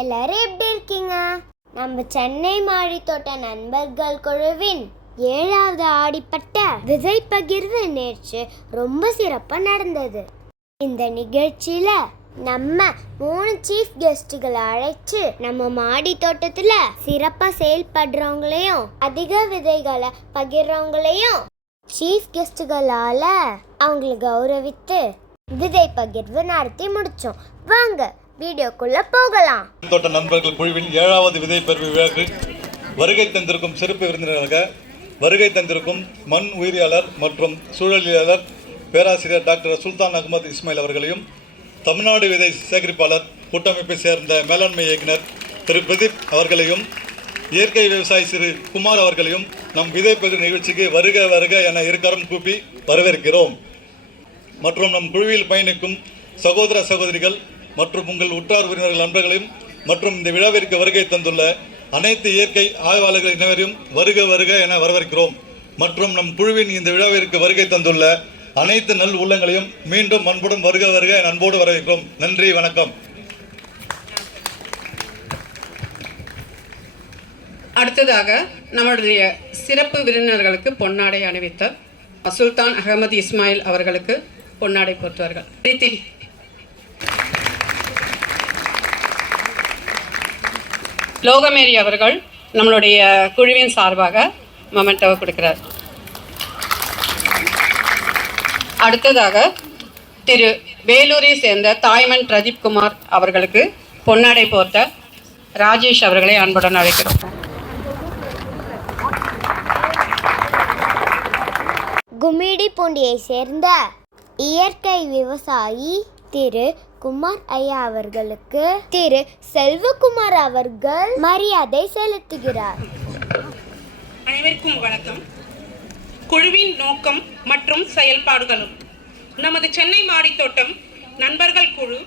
எல்லாரும் எப்படி இருக்கீங்க? நம்ம சென்னை மாடித்தோட்ட நண்பர்கள் குழுவின் 7வது ஆடிப்பட்ட விதை பகிர்வு நேற்று ரொம்ப சிறப்பாக நடந்தது. இந்த நிகழ்ச்சியில நம்ம 3 சீஃப் கெஸ்ட்டுகளை அழைச்சு நம்ம மாடி தோட்டத்துல சிறப்பா செயல்படுறவங்களையும் அதிக விதைகளை பகிர்றவங்களையும் சீஃப் கெஸ்ட்டுகளால அவங்களை கௌரவித்து விதை பகிர்வு நடத்தி முடிச்சோம். வாங்க வீடியோக்குள்ள போகலாம். தோட்ட நண்பர்கள் குழுவின் 7வது விதை பகிர்வு விழாவுக்கு வருகை தந்திருக்கும் சிறப்பு விருந்தினராக வருகை தந்திருக்கும் மண் உயிரியாளர் மற்றும் சூழலியலாளர் பேராசிரியர் டாக்டர் சுல்தான் அகமது இஸ்மாயில் அவர்களையும், தமிழ்நாடு விதை சேகரிப்பாளர் கூட்டமைப்பை சேர்ந்த மேலாண்மை இயக்குனர் திரு பிரதீப் அவர்களையும், இயற்கை விவசாயி திரு குமார் அவர்களையும் நம் விதை பகிர்வு நிகழ்ச்சிக்கு வருக வருக என இருகரம் கூப்பி வரவேற்கிறோம். மற்றும் நம் குழுவில் பயணிக்கும் சகோதர சகோதரிகள் மற்றும் உங்கள் உற்றார் உறவினர்கள் நண்பர்களையும் மற்றும் இந்த விழாவிற்கு வருகை தந்துள்ள அனைத்து இயற்கை ஆய்வாளர்கள் அனைவரையும் வருக வருக என வரவேற்கிறோம். மற்றும் நம் குழுவின் இந்த விழாவிற்கு வருகை தந்துள்ள அனைத்து நல் உள்ளங்களையும் மீண்டும் அன்புடன் வருக வருக என அன்போடு வரவேற்கிறோம். நன்றி, வணக்கம். அடுத்ததாக நம்முடைய சிறப்பு விருந்தினர்களுக்கு பொன்னாடை அணிவித்த சுல்தான் அகமது இஸ்மாயில் அவர்களுக்கு பொன்னாடை போற்றுவார்கள். லோகமேரி அவர்கள் நம்மளுடைய குழுவின் சார்பாக மொமெண்டோவை கொடுக்கிறார். அடுத்ததாக திரு வேலூரை சேர்ந்த தாய்மன் பிரதீப் குமார் அவர்களுக்கு பொன்னாடை போர்த்த ராஜேஷ் அவர்களை அன்புடன் அழைக்கிறோம். கும்மிடிப்பூண்டியை சேர்ந்த இயற்கை விவசாயி திரு குமார் ஐயா அவர்களுக்கு திரு செல்வகுமார் அவர்கள் மரியாதை செலுத்துகிறார். அனைவருக்கும் வணக்கம். குழுவின் நோக்கம் மற்றும் செயல்பாடுகளும். நமது சென்னை மாடித்தோட்டம் நண்பர்கள் குழு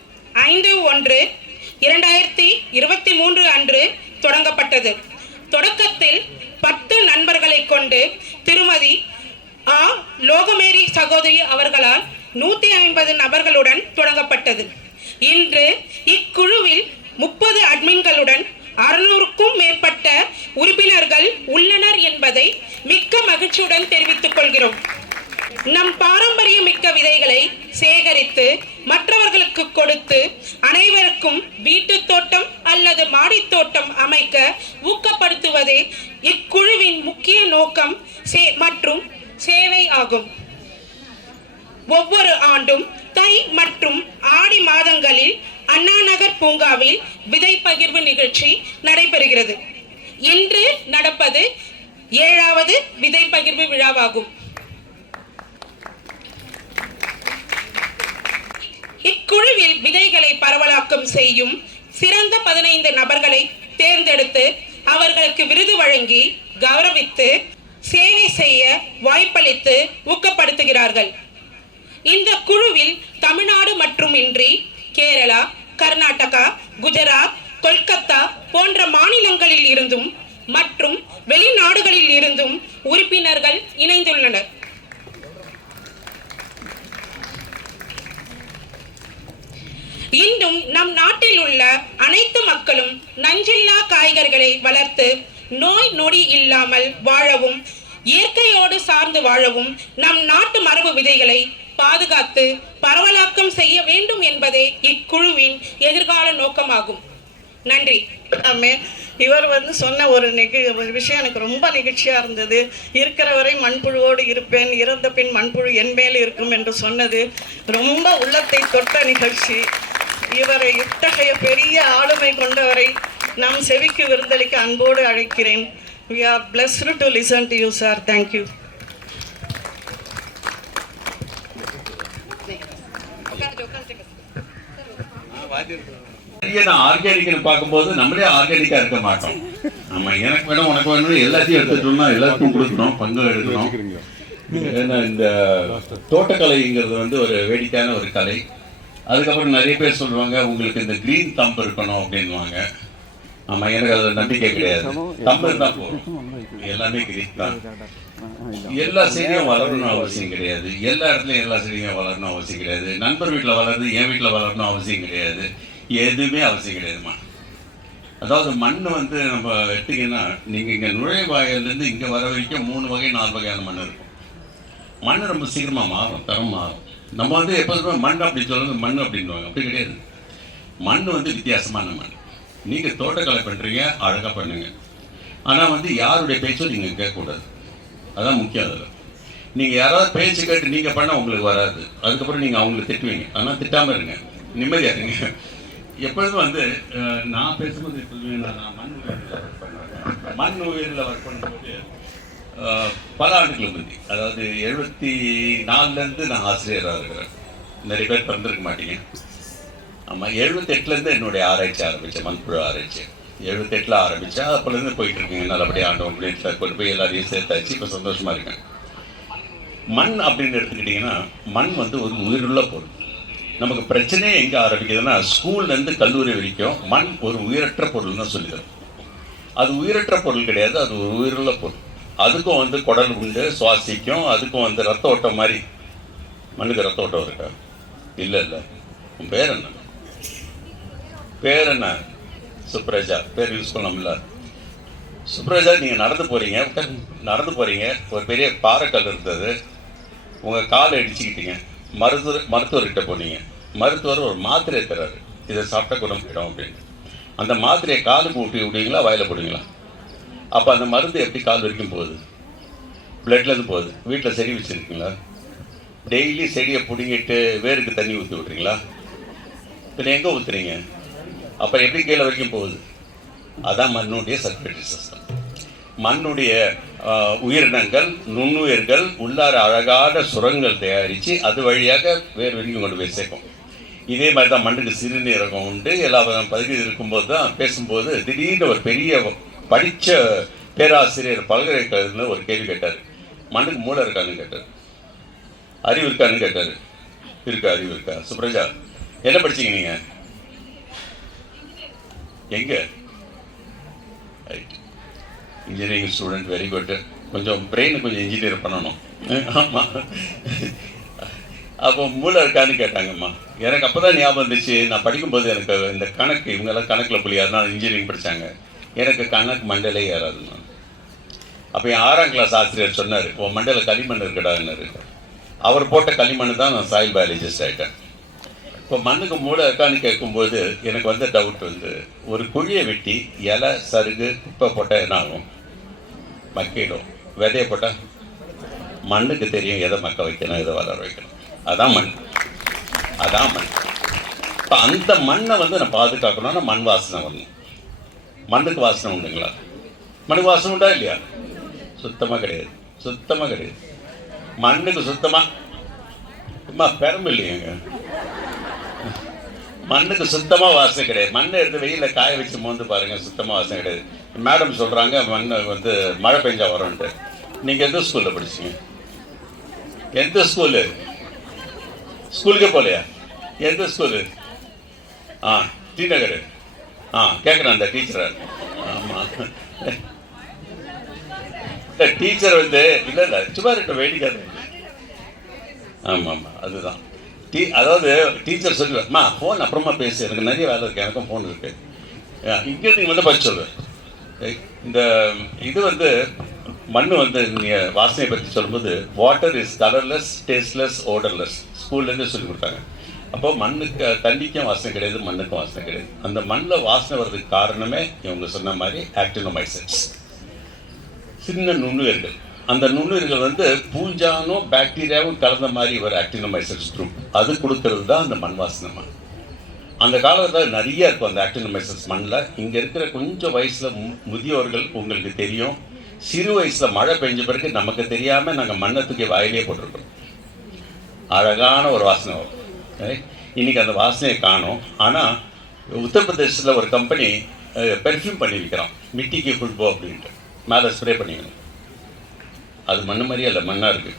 5/1/2023 அன்று தொடங்கப்பட்டது. தொடக்கத்தில் 10 நண்பர்களை கொண்டு திருமதி லோகமேரி சகோதரி அவர்களால் 150 நபர்களுடன் தொடங்கப்பட்டது. இன்று இக்குழுவில் 30 அட்மின்களுடன் 600க்கும் மேற்பட்ட உறுப்பினர்கள் உள்ளனர் என்பதை மிக்க மகிழ்ச்சியுடன் தெரிவித்துக் கொள்கிறோம். நம் பாரம்பரிய மிக்க விதைகளை சேகரித்து மற்றவர்களுக்கு கொடுத்து அனைவருக்கும் வீட்டு தோட்டம் அல்லது மாடித்தோட்டம் அமைக்க ஊக்கப்படுத்துவதே இக்குழுவின் முக்கிய நோக்கம் மற்றும் சேவை ஆகும். ஒவ்வொரு ஆண்டும் தை மற்றும் ஆடி மாதங்களில் அண்ணா நகர் பூங்காவில் விதை பகிர்வு நிகழ்ச்சி நடைபெறுகிறது. இன்று நடப்பது 7வது விதை பகிர்வு விழாவாகும். இக்குழுவில் விதைகளை பரவலாக்கம் செய்யும் சிறந்த 15 நபர்களை தேர்ந்தெடுத்து அவர்களுக்கு விருது வழங்கி கௌரவித்து சேவை செய்ய வாய்ப்பளித்து ஊக்கப்படுத்துகிறார்கள். இந்த குழுவில் தமிழ்நாடு மட்டுமின்றி கேரளா, கர்நாடகா, குஜராத், கொல்கத்தா போன்ற மாநிலங்களில் இருந்தும் மற்றும் வெளிநாடுகளில் இருந்தும் உறுப்பினர்கள் இணைந்துள்ளனர். இன்னும் நம் நாட்டில் உள்ள அனைத்து மக்களும் நஞ்சில்லா காய்கறிகளை வளர்த்து நோய் நொடி இல்லாமல் வாழவும் இயற்கையோடு சார்ந்து வாழவும் நம் நாட்டு மரபு விதைகளை பாதுகாத்து பரவலாக்கம் செய்ய வேண்டும் என்பதே இக்குழுவின் எதிர்கால நோக்கமாகும். நன்றி. இவர் சொன்ன ஒரு விஷயம் எனக்கு ரொம்ப நிகழ்ச்சியாக இருந்தது. இருக்கிற வரை மண்புழுவோடு இருப்பேன், இறந்த பின் மண்புழு என் மேல் இருக்கும் என்று சொன்னது ரொம்ப உள்ளத்தை தொட்ட நிகழ்ச்சி. இவரை இத்தகைய பெரிய ஆளுமை கொண்டவரை நம் செவிக்கு விருந்தளிக்க அன்போடு அழைக்கிறேன். We are blessed to listen to you, sir. Thank you. ஆர்கானிக்னு பார்க்கும்போது நம்மளே ஆர்கானிக்கா இருக்க மாட்டோம். நம்ம எனக்கு வேணும் உனக்கு வேணும் எல்லாத்தையும் எடுத்துட்டோம்னா எல்லாத்துக்கும் கொடுக்கணும், பங்கு எடுக்கணும். ஏன்னா இந்த தோட்டக்கலைங்கிறது ஒரு வேடிக்கையான ஒரு கலை. அதுக்கப்புறம் நிறைய பேர் சொல்லுவாங்க உங்களுக்கு இந்த கிரீன் தம்ப் இருக்கணும் அப்படின்வாங்க. ஆமா, எனக்கு அது நம்பிக்கை கிடையாது. தம்பு தான் போகும், எல்லாமே கிரீன் தான். எல்லா செடியும் வளரணும் அவசியம் கிடையாது, எல்லா இடத்துலையும் எல்லா செடியும் வளரணும் அவசியம் கிடையாது. நண்பர் வீட்டில் வளருது, என் வீட்டில் வளரணும் அவசியம் கிடையாது, எதுவுமே அவசியம் கிடையாதுமா. அதாவது மண் வந்து நம்ம எடுத்திங்கன்னா நீங்கள் இங்கே நுழைவாயிலேருந்து இங்கே வர வரைக்கும் 3 வகை 4 வகையான மண் இருக்கும். மண் ரொம்ப சீக்கிரமாக மாறும், தரம் மாறும். நம்ம வந்து எப்போதுமே மண் அப்படின்னு சொல்லுறது மண் அப்படின்வாங்க, அப்படி கிடையாது. மண் வந்து வித்தியாசமான மண். நீங்கள் தோட்டக்கலை பண்ணுறீங்க, அழகாக பண்ணுங்க. ஆனால் வந்து யாருடைய பேச்சும் நீங்கள் கேட்கக்கூடாது, அதான் முக்கியம். அதில் நீங்கள் யாராவது பேச்சு கேட்டு நீங்கள் பண்ணால் உங்களுக்கு வராது. அதுக்கப்புறம் நீங்கள் அவங்களை திட்டுவீங்க. ஆனால் திட்டாமல் இருங்க, நிம்மதியாக இருங்க. எப்பொழுதும் வந்து நான் பேசும்போது எப்போதுமே நான் மண் உயிரில் ஒர்க் பண்ணுவேன். மண் உயிரில் ஒர்க் பண்ணும்போது பல ஆண்டுகளுக்கு முந்தி, அதாவது 74லேருந்து நான் ஆசிரியராக இருக்கிறேன். நிறைய பேர் பிறந்திருக்க மாட்டீங்க. ஆமாம், 78லேருந்து என்னுடைய ஆராய்ச்சி ஆரம்பித்தேன், மண்புழு ஆராய்ச்சி. 78 ஆரம்பித்தேன். அப்போலேருந்து போயிட்டுருக்கேங்க. நல்லபடியாக ஆண்டவன் வீட்டில் கொண்டு போய் எல்லாரையும் சேர்த்தாச்சு. இப்போ சந்தோஷமாக இருக்கேன். மண் அப்படின்னு எடுத்துக்கிட்டிங்கன்னா மண் வந்து ஒரு உயிருள்ள பொருள். நமக்கு பிரச்சனையே எங்கே ஆரம்பிக்குதுன்னா ஸ்கூல்லேருந்து கல்லூரி வரைக்கும் மண் ஒரு உயிரற்ற பொருள் தான் சொல்லித்தரும். அது உயிரற்ற பொருள் கிடையாது, அது ஒரு உயிருள்ள பொருள். அதுக்கும் வந்து குடல் உண்டு, சுவாசிக்கும். அதுக்கும் வந்து ரத்த ஓட்டம் மாதிரி. மண்ணுக்கு ரத்த ஓட்டம் இருக்கா? இல்லை. உன் பேர் என்ன? பேர் என்ன? சுப்ரஜா. பேர் யூஸ் பண்ணலாம்ல. சுப்ரஜா, நீங்கள் நடந்து போகிறீங்க. ஒரு பெரிய பாறைக்கல் இருந்தது. உங்கள் காலை அடிச்சுக்கிட்டீங்க. மருத்துவர்கிட்ட போனீங்க. மருத்துவர் ஒரு மாத்திரையை தர்றாரு, இதை சாப்பிட்டா குணம் போயிடும் அப்படின்னு. அந்த மாத்திரையை காலுக்கு ஊட்டி விடுவீங்களா, வாயில் போடுவீங்களா? அப்போ அந்த மருந்து எப்படி கால் வரைக்கும் போகுது? பிளட்லேருந்து போகுது. வீட்டில் செடி வச்சுருக்கீங்களா? டெய்லி செடியை பிடிங்கிட்டு வேருக்கு தண்ணி ஊற்றி விட்றீங்களா? பின்ன எங்கே ஊற்றுறீங்க? அப்போ எப்படி கீழே வரைக்கும் போகுது? அதான் மண்ணுடைய சர்க்குலேட்டரி சிஸ்டம். மண்ணுடைய உயிரினங்கள், நுண்ணுயிர்கள் உள்ளார அழகான சுரங்கள் தயாரித்து அது வழியாக வேறு வரைக்கும் கொண்டு போய் சேர்க்கும். இதே மாதிரி தான் மண்ணுக்கு சிறுநீரகம் உண்டு. எல்லா பகுதியில் இருக்கும்போது தான் பேசும்போது திடீர்னு ஒரு பெரிய படித்த பேராசிரியர் பல்கலைக்கழகத்தில் ஒரு கேள்வி கேட்டார். மண்ணுக்கு மூளை இருக்கான்னு கேட்டார், அறிவு இருக்கான்னு கேட்டார். அறிவு இருக்கா? சுப்ரஜா, என்ன படிச்சீங்க நீங்கள்? எங்கே? Right, engineering student, very good. கொஞ்சம் பிரெயின் கொஞ்சம் இன்ஜினியர் பண்ணணும். ஆமாம். அப்போ மூளை இருக்கான்னு கேட்டாங்கம்மா. எனக்கு அப்போ தான் ஞாபகம் இருந்துச்சு, நான் படிக்கும்போது எனக்கு இந்த கணக்கு, இவங்கெல்லாம் கணக்கில் புள்ளியாருன்னா இன்ஜினியரிங் படித்தாங்க. எனக்கு கணக்கு மண்டலே ஏறாதுண்ணா. அப்போ என் 6ஆம் கிளாஸ் ஆசிரியர் சொன்னார், உன் மண்டல களிமண் இருக்கடான்னாரு. அவர் போட்ட களிமண் தான் நான் சாயில் பயாலஜிஸ்ட் ஆகிட்டேன். இப்போ மண்ணுக்கு மூளை இருக்கான்னு கேட்கும்போது எனக்கு வந்த டவுட் வந்து, ஒரு குழியை வெட்டி இலை, சருகு, குப்பை போட்டால் என்ன ஆகும்? மக்கிடும். விதையை போட்டால் மண்ணுக்கு தெரியும் எதை மக்க வைக்கணும், எதை வளர வைக்கணும். அதான் மண். இப்போ அந்த மண்ணை வந்து நான் பாதுகாக்கணும்னா மண் வாசனை வரணும். மண்ணுக்கு வாசனை உண்டுங்களா? மண்ணுக்கு வாசனை உண்டா இல்லையா? சுத்தமாக கிடையாது. மண்ணுக்கு சுத்தமாக பெரம்பு இல்லையங்க. மண்ணுக்கு சுத்தமாக வாசனை கிடையாது. மண்ணை எடுத்து வெயிலில் காய வச்சு மோந்து பாருங்கள், சுத்தமாக வாசனை கிடையாது. மேடம் சொல்கிறாங்க மண் வந்து மழை பெஞ்சா வரும்ன்ட்டு. நீங்கள் எந்த ஸ்கூலில் படிச்சீங்க? எந்த ஸ்கூலுக்கே போகலையா? எந்த ஸ்கூலு? டி நகர். கேட்குறேன் அந்த டீச்சரை. ஆமாம், டீச்சர் வந்து இல்லை சும்மா இருக்க வேடிக்காது. ஆமாம், அதுதான் அதாவது டீச்சர் சொல்லுவேன்மா ஃபோன் அப்புறமா பேசு, எனக்கு நிறைய வேலை இருக்குது, எனக்கும் ஃபோன் இருக்குது. இங்கே நீங்கள் வந்து படிச்சு சொல்லுவேன். இந்த இது வந்து மண் வந்து நீங்கள் வாசனையை பற்றி சொல்லும்போது, water is colourless, tasteless, odourless. ஸ்கூல்லேருந்து சொல்லி கொடுத்தாங்க. அப்போ மண்ணுக்கு, தண்ணிக்கும் வாசனை கிடையாது, மண்ணுக்கும் வாசனை கிடையாது. அந்த மண்ணில் வாசனை வர்றதுக்கு காரணமே இவங்க சொன்ன மாதிரி ஆக்டினோமைசைட்ஸ், சின்ன நுண்ணுயிர்கள். அந்த நுண்ணுயிர்கள் வந்து பூஞ்சானும் பாக்டீரியாவும் கலந்த மாதிரி ஒரு ஆக்டினோமைசைட்ஸ் குரூப். அது கொடுக்கறது தான் அந்த மண் வாசனை. அந்த காலத்தில் நிறைய இருக்கும் அந்த ஆக்டினோமைசைட்ஸ் மண்ணில். இங்கே இருக்கிற கொஞ்சம் வயசில் முதியோர்கள் உங்களுக்கு தெரியும், சிறு வயசில் மழை பெஞ்ச பிறகு நமக்கு தெரியாமல் நாங்கள் மண்ணை தூக்கி வாயிலே போட்டிருக்கோம். அழகான ஒரு வாசனை வரும். இன்றைக்கி அந்த வாசனையை காணும். ஆனால் உத்தரப்பிரதேசத்தில் ஒரு கம்பெனி பெர்ஃப்யூம் பண்ணி விற்கிறான், மிட்டிக்கு ஃபுட்போ அப்படின்ட்டு. மேலே ஸ்ப்ரே பண்ணிக்கணும். அது மண் மாதிரியே இல்லை, மண்ணாக இருக்குது.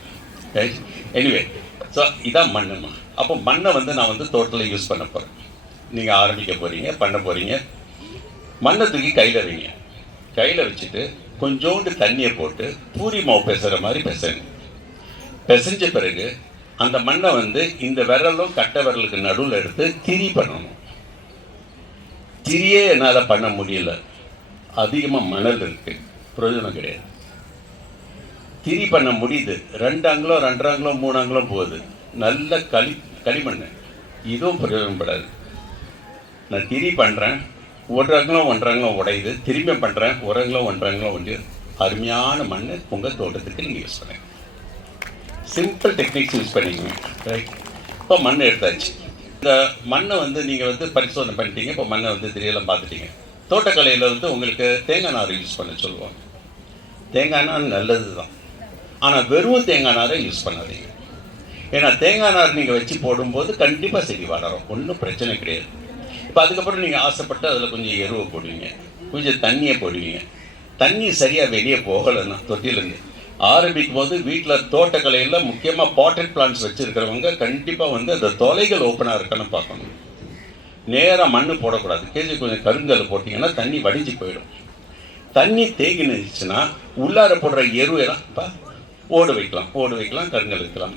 எனிவே, ஸோ இதான் மண்ணுமா. அப்போ மண்ணை வந்து நான் வந்து தோட்டத்தில் யூஸ் பண்ண போகிறேன். நீங்கள் ஆரம்பிக்க போகிறீங்க, பண்ண போகிறீங்க. மண்ணை தூக்கி கையில் வைங்க. கையில் வச்சுட்டு கொஞ்சோண்டு தண்ணியை போட்டு பூரி மாவு பிசைகிற மாதிரி பிசைஞ்ச பிறகு அந்த மண்ணை வந்து இந்த விரலும் கட்டை விரலுக்கு நடுவில் எடுத்து திரி பண்ணணும். திரியே என்னால் பண்ண முடியல, அதிகமாக மணல் இருக்குது, பிரயோஜனம் கிடையாது. திரி பண்ண முடியுது, 2 அங்குலம் 2.5 அங்குலம் 3 அங்குலம் போகுது, நல்ல களிமண், இதுவும் பிரயோஜனப்படாது. நான் திரி பண்ணுறேன், 1 அங்குலம் 1.5 அங்குலம் உடையுது, திரும்பி பண்ணுறேன், 1 அங்குலம் 1.5 அங்குலம் உண்டு. அருமையான மண் உங்கள் தோட்டத்துக்கு நீங்கள் யூஸ் பண்ணுங்க. சிம்பிள் டெக்னிக்ஸ் யூஸ் பண்ணிக்கோங்க. ரைட், இப்போ மண் எடுத்தாச்சு. இந்த மண்ணை வந்து நீங்கள் வந்து பரிசோதனை பண்ணிட்டீங்க. இப்போ மண்ணை வந்து திரியெல்லாம் பார்த்துட்டீங்க. தோட்டக்கலையில் வந்து உங்களுக்கு தேங்காய் நார் யூஸ் பண்ண சொல்லுவாங்க. தேங்காய் நார் நல்லது தான், ஆனால் வெறும் தேங்காய் நாரை யூஸ் பண்ணாதீங்க. ஏன்னா தேங்காய் நார் நீங்கள் வச்சு போடும்போது கண்டிப்பாக செடி வளரும், ஒன்றும் பிரச்சனை கிடையாது. இப்போ அதுக்கப்புறம் நீங்கள் ஆசைப்பட்டு அதில் கொஞ்சம் எருவை போடுவீங்க, கொஞ்சம் தண்ணியை போடுவீங்க. தண்ணி சரியாக வெளியே போகலைன்னா தொட்டிலேருந்து ஆரம்பிக்கும் போது வீட்டில் தோட்டக்கலையில் முக்கியமாக பாட்டட் பிளான்ட்ஸ் வச்சுருக்கிறவங்க கண்டிப்பாக வந்து அந்த தொலைகள் ஓப்பனாக இருக்கான்னு பார்க்கணும். நேராக மண் போடக்கூடாது. கொஞ்சம் கருங்கல் போட்டிங்கன்னா தண்ணி வடிஞ்சு போயிடும். தண்ணி தேங்கி நின்றுச்சுன்னா உள்ளார போடுற எருவெல்லாம் இப்போ ஓடு வைக்கலாம், கருங்கல் வைக்கலாம்.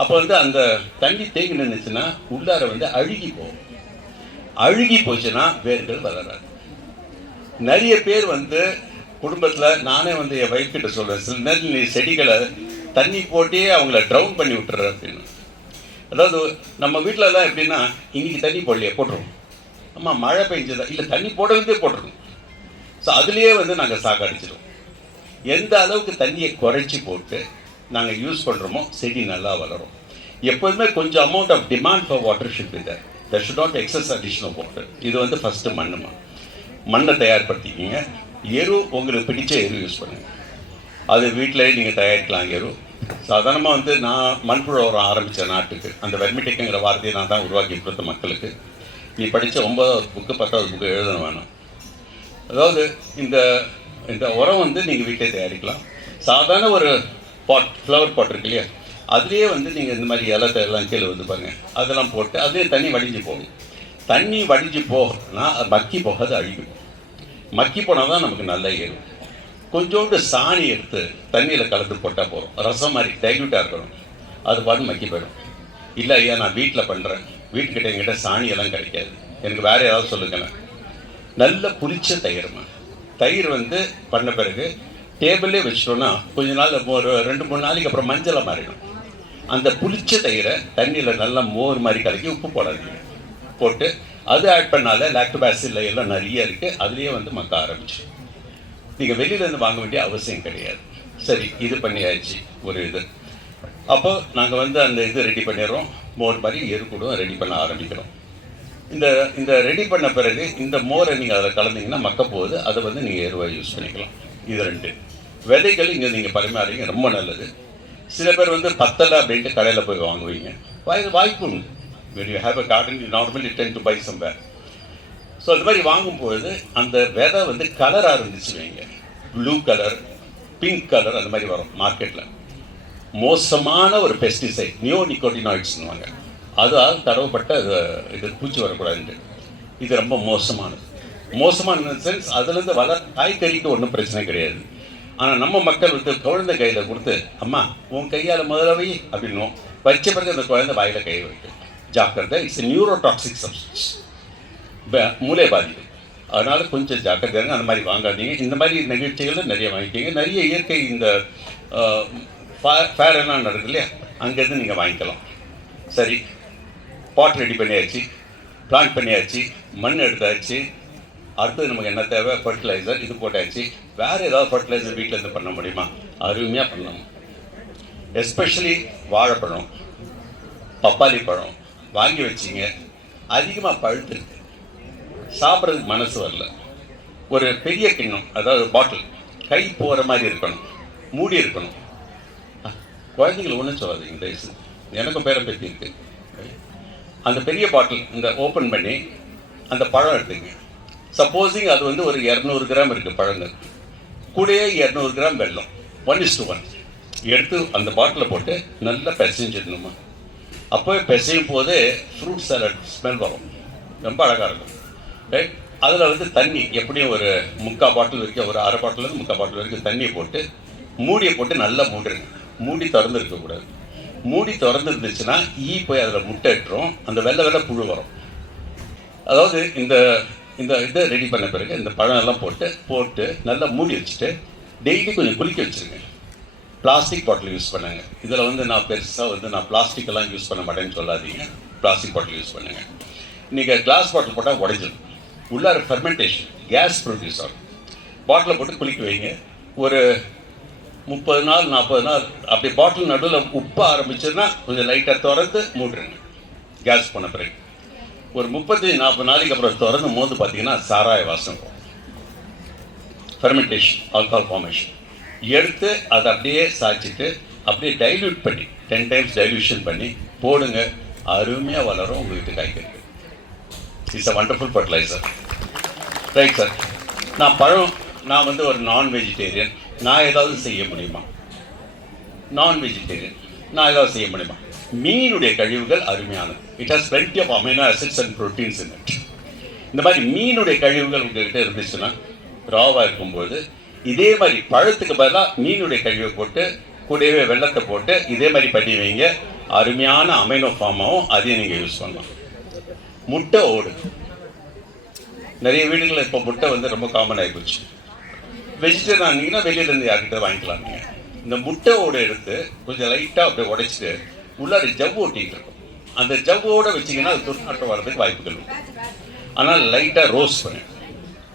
அப்போ வந்து அந்த தண்ணி தேங்கி நின்றுச்சுன்னா உள்ளார வந்து அழுகி போகும். அழுகி போச்சுன்னா வேர்கள் வளராது. நிறைய பேர் வந்து குடும்பத்தில், நானே வந்து என் வைஃப் கிட்ட சொல்வேன், சில நேரம் நீ செடிகளை தண்ணி போட்டே அவங்கள ட்ரவுன் பண்ணி விட்டுற அப்படின்னு. அதாவது நம்ம வீட்டிலலாம் எப்படின்னா, இன்னைக்கு தண்ணி போடலையே போட்டுருவோம், அம்மா மழை பெஞ்சதா இல்லை தண்ணி போடுறதே போட்டுருக்கோம். ஸோ அதுலேயே வந்து நாங்கள் சாக்கடிச்சிடுவோம். எந்த அளவுக்கு தண்ணியை குறைச்சி போட்டு நாங்கள் யூஸ் பண்ணுறோமோ செடி நல்லா வளரும். எப்போதுமே கொஞ்சம் amount of demand for water ship இது, that should not excess additional water. இது வந்து ஃபஸ்ட்டு மண்ணை தயார்படுத்திக்கிங்க. எரு உங்களுக்கு பிடிச்ச எரு யூஸ் பண்ணுங்கள். அது வீட்டிலே நீங்கள் தயாரிக்கலாம். எரு சாதாரணமாக வந்து நான் மண்புழு உரம் ஆரம்பித்த நாட்டுக்கு அந்த வெர்மிடெக்குங்கிற வார்த்தையை நான் தான் உருவாக்கி கொடுத்த மக்களுக்கு. நீ படித்த 9வது புக்கு 10வது புக்கு எழுதணும் வேணும். அதாவது இந்த உரம் வந்து நீங்கள் வீட்டிலே தயாரிக்கலாம். சாதாரண ஒரு பாட், ஃப்ளவர் பாட் இருக்கு இல்லையா, அதுலேயே வந்து நீங்கள் இந்த மாதிரி எல்லாம் கீழே வந்து பாருங்கள், அதெல்லாம் போட்டு அதுலேயே தண்ணி வடிஞ்சு போகும். தண்ணி வடிஞ்சு போகனா மக்கி போகாது, அழிக்கும். மக்கி போனால் தான் நமக்கு நல்ல ஏறும். கொஞ்சோண்டு சாணி எடுத்து தண்ணியில் கலந்து போட்டால் போகிறோம், ரசம் மாதிரி டைல்யூட்டாக இருக்கணும், அது பார்த்து மக்கி போயிடும். இல்லை ஐயா நான் வீட்டில் பண்ணுறேன், வீட்டுக்கிட்ட என்கிட்ட சாணியெல்லாம் கிடைக்காது, எனக்கு வேறு ஏதாவது சொல்லுங்களேன். நல்ல புளிச்ச தயிர்மா, தயிர் வந்து பண்ண பிறகு டேபிளே வச்சிட்டோன்னா கொஞ்ச நாள், ஒரு 2-3 நாளைக்கு அப்புறம் மஞ்சளை மாறிடும். அந்த புளிச்ச தயிரை தண்ணியில் நல்லா மோர் மாதிரி கலக்கி உப்பு போடாதீங்க, போட்டு அது ஆட் பண்ணால லாக்டோபாசில் எல்லாம் நிறைய இருக்குது, அதுலேயே வந்து மக்க ஆரம்பிச்சு. நீங்கள் வெளியிலேருந்து வாங்க வேண்டிய அவசியம் கிடையாது. சரி, இது பண்ணியாச்சு ஒரு இது. அப்போ நாங்கள் வந்து அந்த இது ரெடி பண்ணிடுறோம், மோர் மாதிரி எருக்கூடும் ரெடி பண்ண ஆரம்பிக்கிறோம். இந்த ரெடி பண்ண பிறகு இந்த மோரை நீங்கள் அதில் கலந்தீங்கன்னா மக்க போகுது, அதை வந்து நீங்கள் எருவாக யூஸ் பண்ணிக்கலாம். இது 2 விதைகள் இங்கே நீங்கள் பரிமாறிங்க, ரொம்ப நல்லது. சில பேர் வந்து பத்தலை அப்படின்ட்டு கடையில் போய் வாங்குவீங்க, வாய்ப்பு உண்டு. When you have a garden, you normally tend to buy somewhere. So அது மாதிரி வாங்கும்போது அந்த விதை வந்து கலராக இருந்துச்சு வைங்க, ப்ளூ கலர், பிங்க் கலர், அந்த மாதிரி வரும் மார்க்கெட்டில். மோசமான ஒரு பெஸ்டிசைட், நியோனிகோட்டினாய்ட்ஸ்னுவாங்க, அதாவது தடவப்பட்ட இது பூச்சி வரக்கூடாதுன்ட்டு. இது ரொம்ப மோசமான சென்ஸ். அதுலேருந்து காய்கறிக்கு ஒன்றும் பிரச்சனை கிடையாது. ஆனால் நம்ம மக்கள் வந்து குழந்தை கையில் கொடுத்து, அம்மா உன் கையால் முதலவை அப்படின்னும், வச்ச பிறகு அந்த குழந்தை வாயில் கை வைக்கும். ஜாக்கிரதை, இட்ஸ் நியூரோடாக்சிக் சப்ஸ்டன்ஸ், மூளை பாதிக்கும். அதனால் கொஞ்சம் ஜாக்கிரதையாக அந்த மாதிரி வாங்காதீங்க. இந்த மாதிரி நிகழ்ச்சிகள் நிறைய வாங்கிக்கிங்க. நிறைய இயற்கை இந்த ஃபேர் எல்லாம் நடக்குது இல்லையா, அங்கேருந்து நீங்கள் வாங்கிக்கலாம். சரி, பாட் ரெடி பண்ணியாச்சு, பிளான்ட் பண்ணியாச்சு, மண் எடுத்தாச்சு. அடுத்தது நமக்கு என்ன தேவை? ஃபர்டிலைசர். இது போட்டாச்சு. வேறு ஏதாவது ஃபர்டிலைசர் வீட்டிலேருந்து பண்ண முடியுமா? அருமையாக பண்ணலாம். எஸ்பெஷலி வாழைப்பழம், பப்பாளி பழம் வாங்கி வச்சிங்க, அதிகமாக பழுத்துருக்கு, சாப்பிட்றதுக்கு மனசு வரல. ஒரு பெரிய கிண்ணம், அதாவது பாட்டில், கை போகிற மாதிரி இருக்கணும், மூடி இருக்கணும். குழந்தைங்களை ஒன்றும் சொல்லாதீங்க தயவுசு, எனக்கும் பேரம் பேத்தி இருக்குது. அந்த பெரிய பாட்டில் இந்த ஓப்பன் பண்ணி அந்த பழம் எடுத்துங்க. சப்போஸிங் அது வந்து ஒரு 200 கிராம் இருக்குது பழங்கள், கூடயே 200 கிராம் வெல்லம், 1:1 எடுத்து அந்த பாட்டிலில் போட்டு நல்லா பிசைஞ்சிடணுமா. அப்போவே பிசையும் போது ஃப்ரூட் சாலட் ஸ்மெல் வரும், ரொம்ப அழகாக இருக்கும். ரைட், அதில் வந்து தண்ணி எப்படியும் ஒரு 3/4 பாட்டில் வரைக்கும், ஒரு 1/2 பாட்டிலேருந்து 3/4 பாட்டில் வரைக்கும் தண்ணியை போட்டு மூடியை போட்டு நல்லா மூடிடுங்க. மூடி திறந்து இருக்கக்கூடாது. மூடி திறந்து இருந்துச்சுன்னா போய் அதில் முட்டை இட்டுரும், அந்த வெள்ளை புழு வரும். அதாவது இந்த இதை ரெடி பண்ண பிறகு இந்த பழம் எல்லாம் போட்டு நல்லா மூடி வச்சுட்டு டெய்லி கொஞ்சம் குளிக்க வச்சுருங்க. பிளாஸ்டிக் பாட்டில் யூஸ் பண்ணுங்க. இதில் வந்து நான் பெருசாக நான் பிளாஸ்டிக்கெல்லாம் யூஸ் பண்ண மாட்டேன்னு சொல்லாதீங்க. பிளாஸ்டிக் பாட்டில் யூஸ் பண்ணுங்கள். நீங்கள் கிளாஸ் பாட்டில் போட்டால் உடைஞ்சிடும். உள்ளார ஃபெர்மெண்டேஷன் கேஸ் ப்ரொடியூஸ் ஆகும். பாட்டில் போட்டு குளிக்க வைங்க. ஒரு 30 நாள் 40 நாள் அப்படி பாட்டில் நடுவில் உப்ப ஆரம்பிச்சதுன்னா கொஞ்சம் லைட்டாக திறந்து மூடுறேங்க. கேஸ் பண்ண பிறகு ஒரு 30-40 நாளைக்கு அப்புறம் திறந்து போது பார்த்தீங்கன்னா சாராய வாசம் போகும். ஃபெர்மெண்டேஷன் ஆல்கஹால் ஃபார்மேஷன் எடுத்து அதை அப்படியே சாய்ச்சிட்டு அப்படியே டைல்யூட் பண்ணி 10 times டைல்யூஷன் பண்ணி போடுங்க. அருமையாக வளரும் உங்கள் வீட்டு காய்கறி. It's a wonderful fertiliser. Right sir. நான் வந்து ஒரு நான் வெஜிடேரியன். நான் ஏதாவது செய்ய முடியுமா? நான் வெஜிடேரியன் நான் ஏதாவது செய்ய முடியுமா? மீனுடைய கழிவுகள் அருமையானது. It has plenty of amino acids and proteins in it. இந்த மாதிரி மீனுடைய கழிவுகள் உங்கள்கிட்ட இருந்துச்சுன்னா ராவாக இருக்கும்போது இதே மாதிரி பழத்துக்கு பதிலாக மீனுடைய கழிவை போட்டு கூடவே வெள்ளத்தை போட்டு இதே மாதிரி பண்ணி வைங்க. அருமையான அமைனோ ஃபார்மாகவும் அதையும் நீங்கள் யூஸ் பண்ணலாம். முட்டை ஓடு நிறைய வீடுகளில் இப்போ முட்டை வந்து ரொம்ப காமன் ஆகிப்போச்சு. வெஜிடேரியன் ஆனீங்கன்னா வெளியிலேருந்து யார்கிட்ட வாங்கிக்கலாம். நீங்கள் இந்த முட்டை ஓடு எடுத்து கொஞ்சம் லைட்டாக அப்படியே உடைச்சிட்டு உள்ளார ஜவ்வு ஒட்டிகிட்டு இருக்கும். அந்த ஜவ்வோடு வச்சிங்கன்னா அது துர்நாற்றம் வர்றதுக்கு வாய்ப்புகள் இருக்கும். ஆனால் லைட்டாக ரோஸ்ட் பண்ணி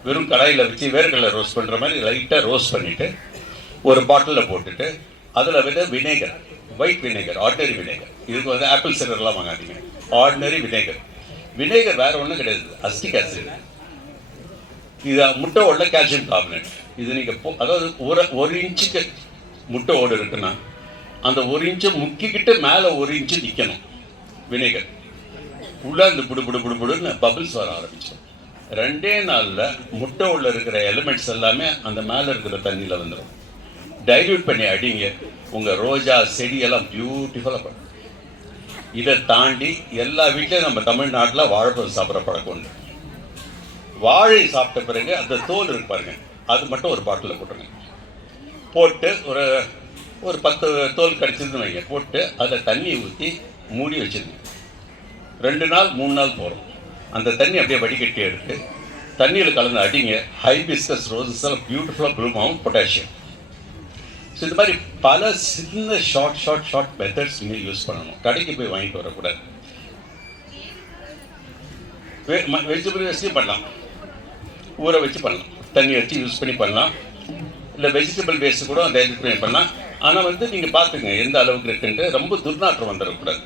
வெறும் கடாயில் வச்சு வேர்க்கடலை ரோஸ்ட் பண்ணுற மாதிரி லைட்டாக ரோஸ்ட் பண்ணிவிட்டு ஒரு பாட்டிலில் போட்டுட்டு அதில் வந்து vinegar, white vinegar, ordinary vinegar. இதுக்கு வந்து ஆப்பிள் சிடர்லாம் வாங்காதீங்க. ஆர்டினரி வினேகர் வேறு ஒன்றும் கிடையாது, அஸ்டிக் ஆசிட். இது முட்டை ஓட கால்சியம் கார்பனேட். இது நீங்கள் அதாவது ஒரு இன்ச்சுக்கு முட்டை ஓடு இருக்குன்னா அந்த 1 இன்ச்சை முக்கிக்கிட்டு மேலே 1 இன்ச்சு நிற்கணும் வினேகர். உள்ளே அந்த புடுன்னு பபிள்ஸ் வர ஆரம்பிச்சோம். 2 நாளில் முட்டை உள்ள இருக்கிற எலிமெண்ட்ஸ் எல்லாமே அந்த மேலே இருக்கிற தண்ணியில் வந்துடும். டைல்யூட் பண்ணி அடிங்க. உங்கள் ரோஜா செடியெல்லாம் பியூட்டிஃபுல்லாக பண்ணும். இதை தாண்டி எல்லா வீட்லேயும் நம்ம தமிழ்நாட்டில் வாழைப்பழம் சாப்பிட்ற பழக்கம் உண்டு. வாழை சாப்பிட்ட பிறகு அந்த தோல் இருக்கு பாருங்க, அது மட்டும் ஒரு பாட்டிலில் போட்டுருங்க. போட்டு ஒரு 10 தோல் கடிச்சிருந்து வைங்க. போட்டு அதில் தண்ணி ஊற்றி மூடி வச்சுருங்க. 2 நாள் 3 நாள் போகிறோம். அந்த தண்ணி அப்படியே வடிகட்டி எடுத்து தண்ணியில் கலந்து அடிங்க. ஹைபிஸ்கஸ் ரோசஸ் எல்லாம் பியூட்டிஃபுல்லாக ப்ளூம் ஆகும். பொட்டாசியம். ஸோ இது மாதிரி பல சின்ன ஷார்ட் மெத்தட்ஸ் நீங்கள் யூஸ் பண்ணணும். கடைக்கு போய் வாங்கிட்டு வரக்கூடாது. வெஜிடபிள் வேஸ்ட்லையும் பண்ணலாம், ஊற வச்சு பண்ணலாம், தண்ணி வச்சு யூஸ் பண்ணி பண்ணலாம். இல்லை வெஜிடபிள் வேஸ்ட்டு கூட டைல்யூட் பண்ணி பண்ணலாம். ஆனால் வந்து நீங்கள் பார்த்துங்க எந்த அளவுக்கு இருக்குன்ட்டு. ரொம்ப துர்நாற்றம் வந்துடக்கூடாது.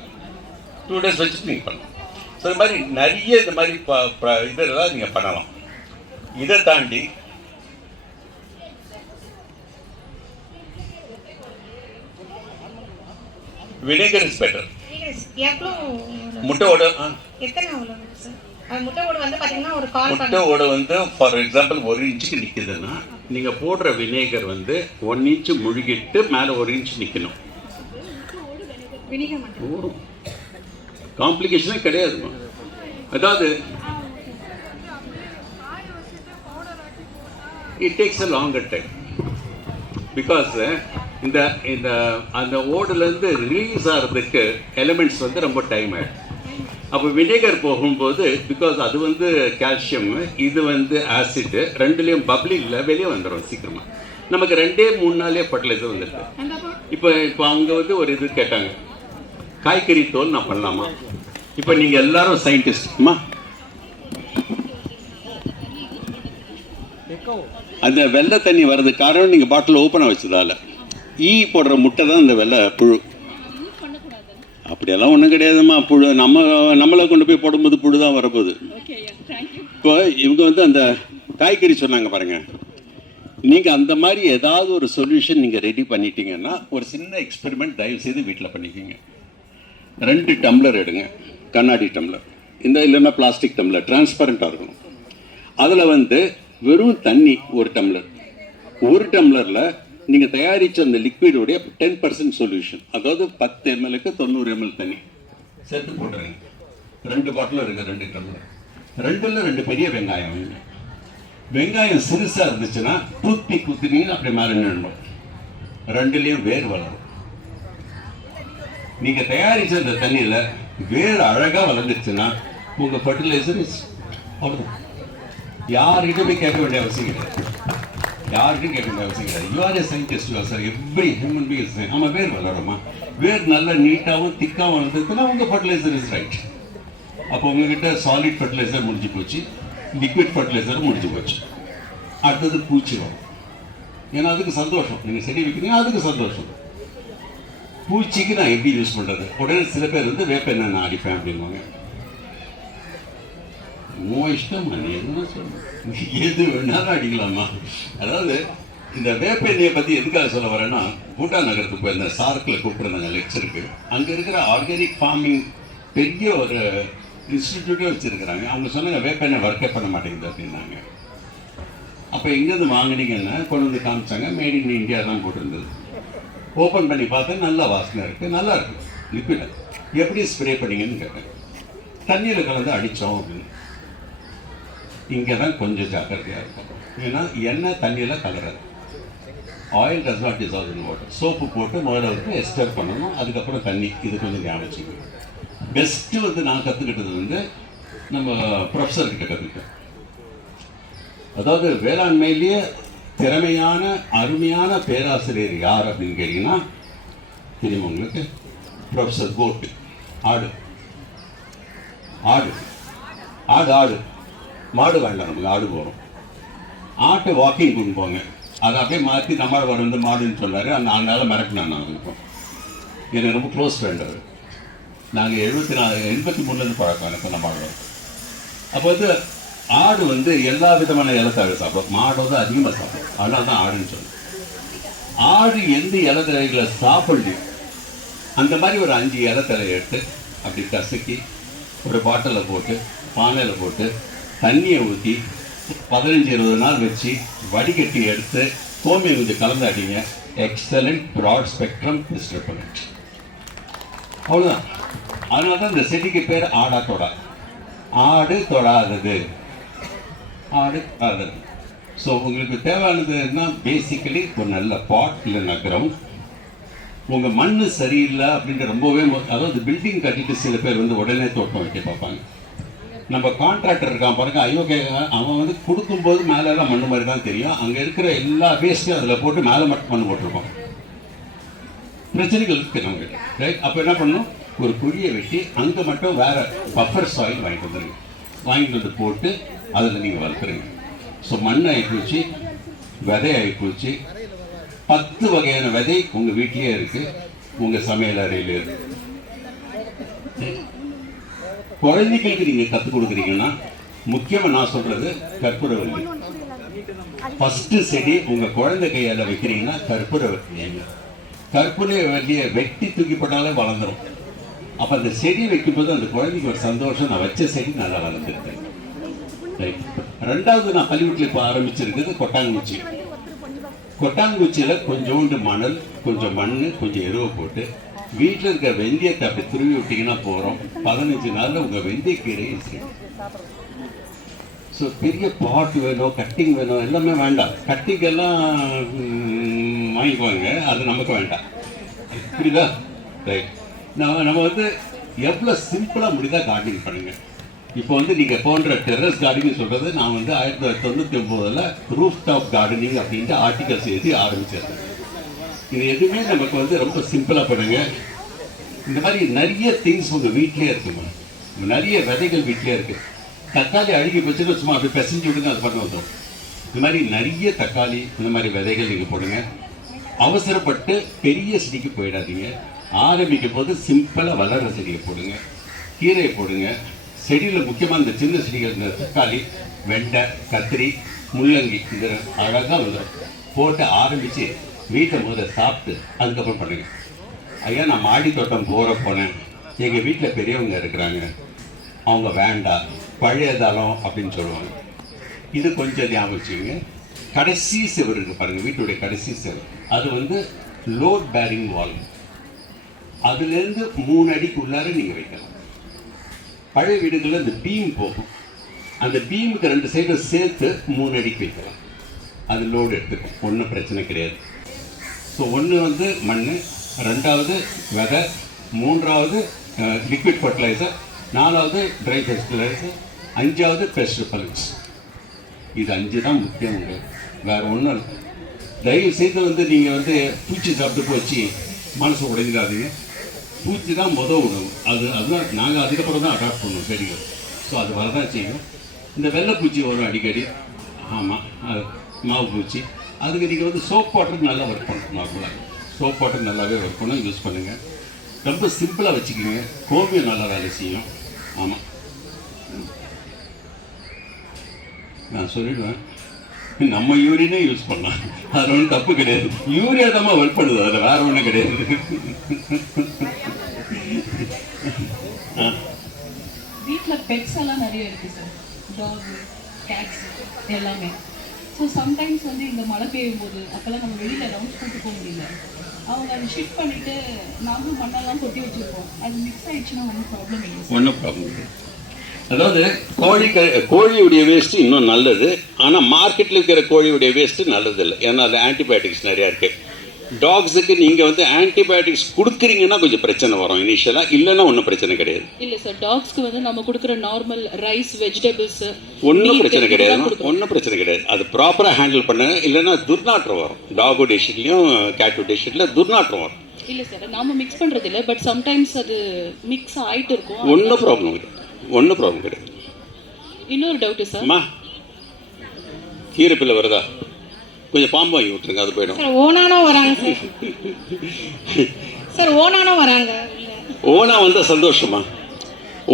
2 days வச்சுட்டு நீங்கள் பண்ணலாம். ஸோ இது மாதிரி நிறைய இந்த மாதிரி இதெல்லாம் நீங்கள் பண்ணலாம். இதை தாண்டி வினேகர் இஸ் பெட்டர். முட்டை ஓடு முட்டை ஓடு வந்து ஃபார் எக்ஸாம்பிள் 1 இன்ச்சுக்கு நிற்குதுன்னா நீங்கள் போடுற வினேகர் வந்து 1 இன்ச்சு முழுகிட்டு மேலே 1 இன்ச்சு நிற்கணும். காம்ப்ளிகேஷனே கிடையாதுமா. அதாவது it takes a longer time because இந்த அந்த ஓடுலேருந்து ரிலீஸ் ஆகிறதுக்கு எலிமெண்ட்ஸ் வந்து ரொம்ப டைம் ஆகிடும். அப்போ வினேகர் போகும்போது பிகாஸ் அது வந்து கால்சியம், இது வந்து ஆசிட்டு, 2லேயும் பப்ளி இல்லை, வெளியே வந்துடும் சீக்கிரமாக. நமக்கு 2-3 நாளே ஃபர்டிலைசர் வந்துடுது. இப்போ அவங்க வந்து ஒரு இது கேட்டாங்க, காய்கறி தோல் நான் பண்ணலாமா? இப்போ நீங்கள் எல்லாரும் சயின்டிஸ்ட்மா. அந்த வெள்ளை தண்ணி வர்றது காரணம் நீங்கள் பாட்டில் ஓப்பனாக வச்சதால. போடுற முட்டை தான் இந்த வெள்ளை புழு. அப்படியெல்லாம் ஒன்றும் கிடையாதுமா. புழு நம்மளை கொண்டு போய் போடும்போது புழு தான் வரப்போகுது. இப்போ இவங்க வந்து அந்த காய்கறி சொன்னாங்க பாருங்கள். நீங்கள் அந்த மாதிரி ஏதாவது ஒரு சொல்யூஷன் நீங்கள் ரெடி பண்ணிட்டீங்கன்னா ஒரு சின்ன எக்ஸ்பெரிமெண்ட் தயவு செய்து வீட்டில் பண்ணிக்கோங்க. 2 டம்ளர் எடுங்க, கண்ணாடி டம்ளர், இந்த இல்லைன்னா பிளாஸ்டிக் டம்ளர், டிரான்ஸ்பரண்ட்டாக இருக்கணும். அதில் வந்து வெறும் தண்ணி 1 டம்ளர். 1 டம்ளரில் நீங்கள் தயாரித்த அந்த லிக்விடோடைய 10% சொல்யூஷன், அதாவது 10 mlக்கு 90 ml தண்ணி சேர்த்து போட்டுருங்க. 2 பாட்டில் இருக்குது, 2 டம்ளர். 2ல் 2 பெரிய வெங்காயம் வைங்க. வெங்காயம் சிறுசாக இருந்துச்சுன்னா டூத்பிக் குத்தினீங்கன்னு அப்படி மேலே நின்றுடும். 2லேயும் வேர் வளரும். நீங்கள் தயாரித்த அந்த தண்ணியில் வேர் அழகாக வளர்ந்துச்சுன்னா உங்கள் ஃபர்டிலைசர் இஸ் அவ்வளோதான். யார்கிட்ட போய் கேட்க வேண்டிய அவசியம் கிடையாது. யார்கிட்டையும் கேட்க வேண்டிய அவசியம் கிடையாது. You R A scientist sir. Every human being is. நம்ம வேர் வளருமா? வேர் நல்ல நீட்டாகவும் திக்காகவும் வளர்ந்ததுன்னா உங்கள் ஃபர்டிலைசர் இஸ் ரைட். அப்போ உங்ககிட்ட சாலிட் ஃபர்டிலைசர் முடிஞ்சு போச்சு, லிக்விட் ஃபர்டிலைசர் முடிஞ்சு போச்சு. அடுத்தது பூச்சி வரும். ஏன்னா அதுக்கு சந்தோஷம். நீங்கள் செடி வைக்கிறீங்க, அதுக்கு சந்தோஷம். பூச்சிக்கு நான் எப்படி யூஸ் பண்ணுறது? உடனே சில பேர் வந்து வேப்பெண்ணெய் நான் அடிப்பேன் அப்படின்வாங்க. உன் இஷ்டம், நீ எதுனா சொல்லு, எது வேணாலும் அடிக்கலாமா? அதாவது இந்த வேப்பெண்ணெயை பற்றி எதுக்காக சொல்ல வரேன்னா, பூட்டான் நகரத்துக்கு போயிருந்தேன். சார்க்கில் கூப்பிட்டுருந்தாங்க லெக்சருக்கு. அங்கே இருக்கிற ஆர்கானிக் ஃபார்மிங் பெரிய ஒரு இன்ஸ்டிடியூட்டே வச்சுருக்கிறாங்க. அவங்க சொன்னாங்க வேப்பெண்ணெய் ஒர்க்கே பண்ண மாட்டேங்குது அப்படின்னாங்க. அப்போ எங்கேருந்து வாங்கினீங்கன்னா கொண்டு வந்து காமிச்சாங்க. மேட் இன் இந்தியா தான் போட்டிருந்தது. ஓப்பன் பண்ணி பார்த்தேன், நல்ல வாசனை இருக்குது, நல்லா இருக்குது. லிக்விட் எப்படி ஸ்ப்ரே பண்ணீங்கன்னு கேட்டேன். தண்ணியில் கலந்து அடித்தோம் அப்படின்னு. இங்கே தான் கொஞ்சம் ஜாக்கிரதையாக இருக்கும். ஏன்னா எண்ணெய் தண்ணியில் கலராது. Oil does not dissolve in water. Soap போட்டு முதல்ல வந்து எஸ்டர் பண்ணணும், அதுக்கப்புறம் தண்ணி. இது கொஞ்சம் ஞாபகம். பெஸ்ட்டு வந்து நான் கற்றுக்கிட்டது வந்து நம்ம ப்ரொஃபஸர்கிட்ட கற்றுக்கிட்டேன். அதாவது வேளாண்மையிலேயே திறமையான அருமையான பேராசிரியர் யார் அப்படின்னு கேட்டிங்கன்னா தெரியுமா உங்களுக்கு? Professor goat. ஆடு ஆடு ஆடு ஆடு மாடு வேண்டாம், நமக்கு ஆடு போகிறோம். ஆட்டை வாக்கிங் கொண்டு போங்க. அதை அப்படியே மாற்றி நம்மளை வந்து மாடுன்னு சொன்னார். அந்த நாள் மிரட்டினேன் நான். இப்போ எனக்கு ரொம்ப க்ளோஸ் ஃப்ரெண்ட் அவர். நாங்கள் 83 பழக்கம் எனக்கு அந்த மாடு. அப்போ வந்து ஆடு வந்து எல்லா விதமான இலத்தழை சாப்பிடும். மாடு வந்து அதிகமாக சாப்பிடும். அதனால தான் ஆடுன்னு சொல்லுவோம். ஆடு எந்த இலத்தழைகளை சாப்பிடுது அந்த மாதிரி ஒரு 5 இலத்தழை எடுத்து அப்படி கசக்கி ஒரு பாட்டிலில் போட்டு பானையில் போட்டு தண்ணியை ஊற்றி 15-20 நாள் வச்சு வடிகட்டி எடுத்து கோமியை கொஞ்சம் கலந்து அடிங்க. Excellent broad spectrum disturbant. அவ்வளோதான். அதனால தான் இந்த செடிக்கு பேர் ஆடா தொடா. ஆடு தொடாதது, ஆடு தொடாதது. ஸோ உங்களுக்கு தேவையானதுன்னா பேசிக்கலி ஒரு நல்ல பாட் இல்லைன்னா கிரவுண்ட். உங்கள் மண் சரியில்லை அப்படின்ட்டு ரொம்பவே அதாவது பில்டிங் கட்டிட்டு சில பேர் வந்து உடனே தோட்டம் வைக்க பார்ப்பாங்க. நம்ம கான்ட்ராக்டர் இருக்கான் பாருங்க, ஐயோகே, அவன் வந்து கொடுக்கும்போது மேலெல்லாம் மண் மாதிரி தான் தெரியும். அங்கே இருக்கிற எல்லா வேஸ்ட்டையும் அதில் போட்டு மேலே மட்டும் மண் போட்டிருப்பான். பிரச்சனைகள் இருக்குது நம்மகிட்ட, ரைட்? அப்போ என்ன பண்ணணும்? ஒரு குழியை வெட்டி அங்கே மட்டும் வேறு பஃபர் சாயில் வாங்கிட்டு வந்துடுங்க. வாங்கிட்டு வந்து போட்டு அதில் நீங்கள் வளர்க்குறீங்க. ஸோ மண் ஆகிப்போச்சு, விதை ஆகிப்போச்சு. 10 வகையான விதை உங்கள் வீட்டிலே இருக்குது, உங்கள் சமையல் அறையில் இருக்குது. குழந்தைகளுக்கு நீங்கள் கற்றுக் கொடுக்குறீங்கன்னா முக்கியமாக நான் சொல்கிறது கற்பூரவல்லி. ஃபஸ்ட்டு செடி உங்கள் குழந்தை கையால் வைக்கிறீங்கன்னா கற்பூரவல்லி. கற்பூரவல்லியை வெட்டி தூக்கி போட்டாலே வளர்ந்துடும். அப்போ அந்த செடி வைக்கும்போது அந்த குழந்தைக்கு ஒரு சந்தோஷம், நான் வச்ச செடி நல்லா வளர்ந்துருக்கேன். ரைட். 2வது நான் பள்ளிக்கூட்டில் இப்போ ஆரம்பிச்சிருக்கிறது கொட்டாங்குச்சி. கொட்டாங்குச்சியில் கொஞ்சோண்டு மணல், கொஞ்சம் மண், கொஞ்சம் எருவை போட்டு வீட்டில் இருக்க வெந்தயத்தை அப்படி துருவி விட்டிங்கன்னா போகிறோம். 15 நாளில் உங்கள் வெந்தயக்கீரையை சரி. ஸோ பெரிய பாட் வேணும், கட்டிங் வேணும், எல்லாமே வேண்டாம். கட்டிங்கெல்லாம் வாங்கிக்குவாங்க, அது நமக்கு வேண்டாம். புரியுதா? ரைட். நம்ம வந்து எவ்வளோ சிம்பிளாக முடியுதா கார்டனிங் பண்ணுங்கள். இப்போ வந்து நீங்கள் போன்ற டெரஸ் கார்டனிங் சொல்கிறது நான் வந்து 1999 ரூஃப் டாப் கார்டனிங் அப்படின்ட்டு ஆர்டிகல்ஸ் எழுதி ஆரம்பிச்சிருக்கேன். இது எதுவுமே நமக்கு வந்து ரொம்ப சிம்பிளாக பண்ணுங்க. இந்த மாதிரி நிறைய திங்ஸ் உங்கள் வீட்டிலே இருக்குங்க. நிறைய விதைகள் வீட்டிலே இருக்குது. தக்காளி அழுகி வச்சுட்டு சும்மா அப்படி பிசைஞ்சு விடுங்க, அது பண்ண வந்துடும். இந்த மாதிரி நிறைய தக்காளி இந்த மாதிரி விதைகள் நீங்கள் போடுங்க. அவசரப்பட்டு பெரிய செடிக்கு போயிடாதீங்க. ஆரம்பிக்கும் போது சிம்பிளாக வளர்கிற செடியை போடுங்க, கீரையை போடுங்க. செடியில் முக்கியமாக இந்த சின்ன செடிகள், இந்த தக்காளி, வெண்டை, கத்திரி, முள்ளங்கி, இது அழகாக வந்துடும். போட்டு ஆரம்பித்து வீட்டை முதல்ல சாப்பிட்டு அதுக்கப்புறம் பண்ணுங்கள். ஐயா, நான் மாடி தோட்டம் போனேன், எங்கள் வீட்டில் பெரியவங்க இருக்கிறாங்க, அவங்க வேண்டாம், பழையதாலம் அப்படின்னு சொல்லுவாங்க. இது கொஞ்சம் ஞாபகம் வச்சுக்கோங்க. கடைசி செவர் இருக்குது பாருங்கள், வீட்டுடைய கடைசி செவர், அது வந்து லோட் பேரிங் வால். அதுலேருந்து 3 அடிக்கு உள்ளார நீங்கள் வைக்கலாம். பழைய வீடுகளில் இந்த பீம் போகும், அந்த பீமுக்கு 2 சைடும் சேர்த்து 3 அடிக்கு வைக்கலாம். அது லோடு எடுத்துக்கும், ஒன்றும் பிரச்சனை கிடையாது. ஸோ 1 வந்து மண், 2வது விதை, 3வது லிக்விட் ஃபர்டிலைசர், 4வது ட்ரை ஃபர்டிலைசர், 5வது பெஸ்ட் ரிப்பலன்ஸ். இது 5 தான் முக்கியம். வேறு ஒன்றும் இல்லை. தயவு செய்து வந்து நீங்கள் வந்து பூச்சி சாப்பிட்டு போச்சு மனசை உடைஞ்சிடாதீங்க. பூச்சி தான் உணவு. அதுதான் நாங்கள் அதுக்கப்புறம் தான் அடாப்ட் பண்ணுவோம் செடிகள். ஸோ அது வரதான் செய்யும். இந்த வெள்ளைப்பூச்சி வரும் அடிக்கடி. ஆமாம், அது மாவு பூச்சி. அதுக்கு நீங்கள் வந்து சோப் வாட்டர் நல்லா ஒர்க் பண்ணணும். நார்மலாக சோப் வாட்டர் நல்லாவே ஒர்க் பண்ண யூஸ் பண்ணுங்கள். ரொம்ப சிம்பிளாக வச்சுக்கோங்க. கோமியம் நல்லா வேலை செய்யும். ஆமாம், நான் சொல்லிடுவேன். நம்ம யூரினே யூஸ் பண்ணலாம், அது ஒன்றும் தப்பு கிடையாது. யூரியா தான் ஒர்க் பண்ணுது, அதில் வேற ஒன்றும் கிடையாது. வீட்டில் பெட்ஸ் எல்லாம் நிறைய இருக்குது சார், டாகு, கேட்ஸ் எல்லாமே. ஸோ சம்டைம்ஸ் வந்து இந்த மழை பெய்யும் போது அப்போல்லாம் நம்ம வெளியில் ரவுண்ட்ஸ் கூட்டு போக முடியல. அவங்க அதை ஷிஃப்ட் பண்ணிவிட்டு நாங்களும் மண்ணெல்லாம் கொட்டி வச்சுருப்போம். அது மிக்ஸ் ஆகிடுச்சுன்னா ஒன்றும் ப்ராப்ளம் இல்லை சார். ஒன்றும் ப்ராப்ளம் இல்லை. அதாவது கோழியுடைய வேஸ்ட்டு இன்னும் நல்லது. ஆனால் மார்க்கெட்டில் இருக்கிற கோழியுடைய வேஸ்ட்டு நல்லது இல்லை. ஏன்னா அது ஆன்டிபயோட்டிக்ஸ் நிறையா இருக்குது. டாக்ஸுக்கு நீங்கள் வந்து ஆன்டிபயோட்டிக்ஸ் கொடுக்குறீங்கன்னா கொஞ்சம் பிரச்சனை வரும் இனிஷியலாக, இல்லைன்னா ஒன்றும் பிரச்சனை கிடையாது. இல்லை சார், டாக்ஸ்க்கு வந்து நம்ம கொடுக்குற நார்மல் ரைஸ், வெஜிடபிள்ஸ் ஒன்றும் பிரச்சனை கிடையாது. ஒன்றும் பிரச்சனை கிடையாது. அது ப்ராப்பராக ஹேண்டில் பண்ண, இல்லைன்னா துர்நாற்றம் வரும். டாகு டிஷிட்லையும் கேட்டு டிஷிட்டில் துர்நாற்றம் வரும். இல்லை சார், நாம் மிக்ஸ் பண்ணுறது இல்லை, பட் சம்டைம்ஸ் அது மிக்ஸ் ஆகிட்டு இருக்கும். ஒன்றும் ப்ராப்ளம் கிடையாது. ஒன்றும் ப்ராப்ளம் கிடையாது. இன்னொரு டவுட்டு சார், அம்மா கீரை பிள்ளை வருதா, கொஞ்சம் பாம்பு வாங்கி விட்டுருங்க, அது போயிடும். சார் ஓனானோ வராங்க சார். சார் ஓனானோ வராங்க. ஓனா வந்தால் சந்தோஷமா?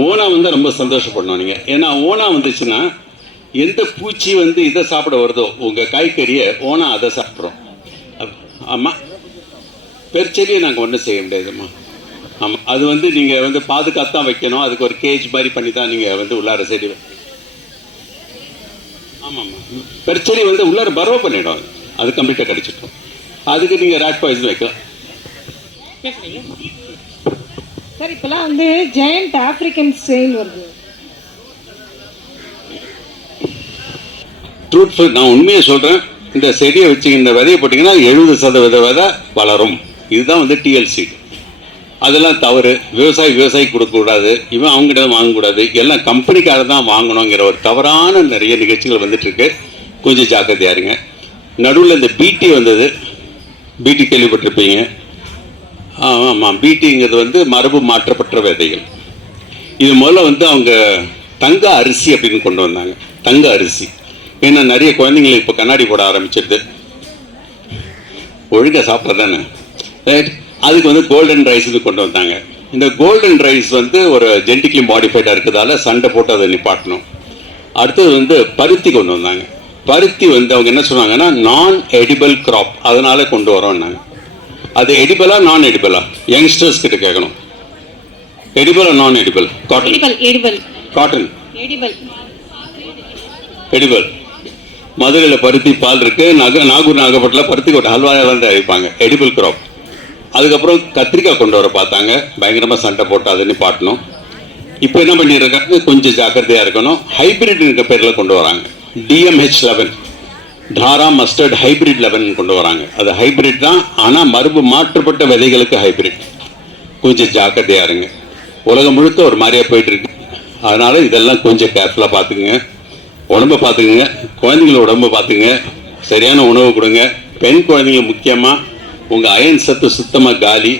ஓனா வந்தால் ரொம்ப சந்தோஷப்படணும் நீங்கள். ஏன்னா ஓனா வந்துச்சுன்னா எந்த பூச்சி வந்து இதை சாப்பிட வருதோ உங்கள் காய்கறியை ஓனா அதை சாப்பிட்றோம். ஆமாம், பெருச்செடியை நாங்கள் ஒன்றும் செய்ய முடியாதும்மா. ஆமாம், அது வந்து நீங்கள் வந்து பாதுகாத்தான் வைக்கணும். அதுக்கு ஒரு கேஜ் மாதிரி பண்ணி தான் நீங்கள் வந்து உள்ளார செடி. ஆமாம்மா, பெருச்செடி வந்து உள்ளார பரவ பண்ணிடும். அது கம்ப்ளீட்டாக கடிச்சிட்டோம். அதுக்கு நீங்கள் ரேட் பாய்சன் வைக்கலாம். சார் இப்போலாம் வந்து ஜெயண்ட் ஆப்பிரிக்கன் ஸ்டெயின் வருது. ட்ரூத்ஃபுல், நான் உண்மையை சொல்கிறேன். இந்த செடியை வச்சு இந்த விதையை போட்டிங்கன்னா 70% விதை வளரும். இதுதான் வந்து டிஎல்சி. அதெல்லாம் தவறு. விவசாயி கொடுக்கக்கூடாது, இவன் அவங்ககிட்ட வாங்கக்கூடாது, எல்லாம் கம்பெனிக்காக தான் வாங்கணுங்கிற ஒரு தவறான நிறைய நிகழ்ச்சிகள் வந்துட்டுருக்கு. கொஞ்சம் ஜாக்கிரதையாக இருங்க. நடுவில் இந்த பிடி வந்தது, பிடி கேள்விப்பட்டிருப்பீங்க. ஆமாம், பிடிங்கிறது வந்து மரபு மாற்றப்பட்ட விதைகள். இது முதல்ல வந்து அவங்க தங்க அரிசி அப்படின்னு கொண்டு வந்தாங்க. தங்க அரிசி ஏன்னா நிறைய குழந்தைங்களுக்கு இப்போ கண்ணாடி போட ஆரம்பிச்சிடுது. ஒழுங்காக சாப்பிட்றது தானே, ரைட்? அதுக்கு வந்து கோல்டன் ரைஸுக்கு கொண்டு வந்தாங்க. இந்த கோல்டன் ரைஸ் வந்து ஒரு ஜெனட்டிக்லி மாடிஃபைடாக இருக்கிறதால சண்டை போட்டு அதை நிப்பாட்டணும். அடுத்தது வந்து பருத்தி கொண்டு வந்தாங்க. பருத்தி வந்து அவங்க என்ன சொன்னாங்கன்னா நான் எடிபிள் கிராப், அதனால கொண்டு வரோம்னாங்க. அது எடிபிளா நான் எடிபிளா? யங்ஸ்டர்ஸ் கிட்ட கேட்கணும். எடிபிளா நான் எடிபிள்? காட்டன். Cotton edible. மதுரையில் பருத்தி பால் இருக்கு. நாகூர் நாகப்பட்டில் பருத்தி கொட்டை ஹல்வாயெல்லாம் தயாரிப்பாங்க. Edible crop. அதுக்கப்புறம் கத்திரிக்காய் கொண்டு வர பார்த்தாங்க. பயங்கரமாக சண்டை போட்டு அதை நிப்பாட்டணும். இப்போ என்ன பண்ணியிருக்காங்க, கொஞ்சம் ஜாக்கிரதையாக இருக்கணும். ஹைபிரிட்ங்கிற பேரில் கொண்டு வராங்க. DMH11 தாரா மஸ்டர்ட் ஹைபிரிட் 11 கொண்டு வராங்க. அது ஹைபிரிட் தான், ஆனால் மரபு மாற்றப்பட்ட விதைகளுக்கு ஹைபிரிட். கொஞ்சம் ஜாக்கிரதையாக இருங்க. உலகம் முழுக்க ஒரு மாதிரியாக போயிட்டுருக்கு. அதனால் இதெல்லாம் கொஞ்சம் கேர்ஃபுல்லாக பார்த்துக்குங்க. உடம்பை பார்த்துக்குங்க, குழந்தைங்கள உடம்பை பார்த்துக்குங்க, சரியான உணவு கொடுங்க. பெண் குழந்தைங்க முக்கியமாக உங்கள் அயன் சத்து சுத்தமாக காலி.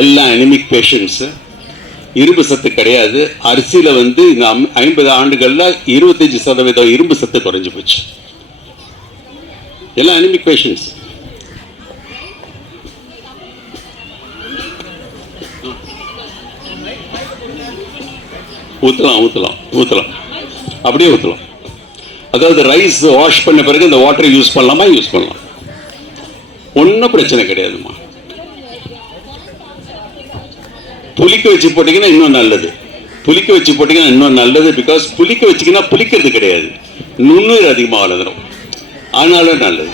எல்லா அனிமிக் பேஷண்ட்ஸு இரும்பு சத்து கிடையாது. அரிசியில் வந்து இந்த 50 ஆண்டுகளில் 25% இரும்பு சத்து குறைஞ்சி போச்சு. எல்லாம் அனிமிக் பேஷண்ட்ஸ். ஊற்றலாம் அப்படியே ஊற்றலாம். அதாவது ரைஸ் வாஷ் பண்ண பிறகு இந்த வாட்டரை யூஸ் பண்ணலாமா? யூஸ் பண்ணலாம், ஒன்றும் பிரச்சனை கிடையாதுமா. புளிக்க வச்சு போட்டிங்கன்னா இன்னும் நல்லது. பிகாஸ் புளிக்க வச்சிங்கன்னா புளிக்கிறது கிடையாது, நுண்ணுயிர் அதிகமாக வளர்ந்துடும். அதனால நல்லது,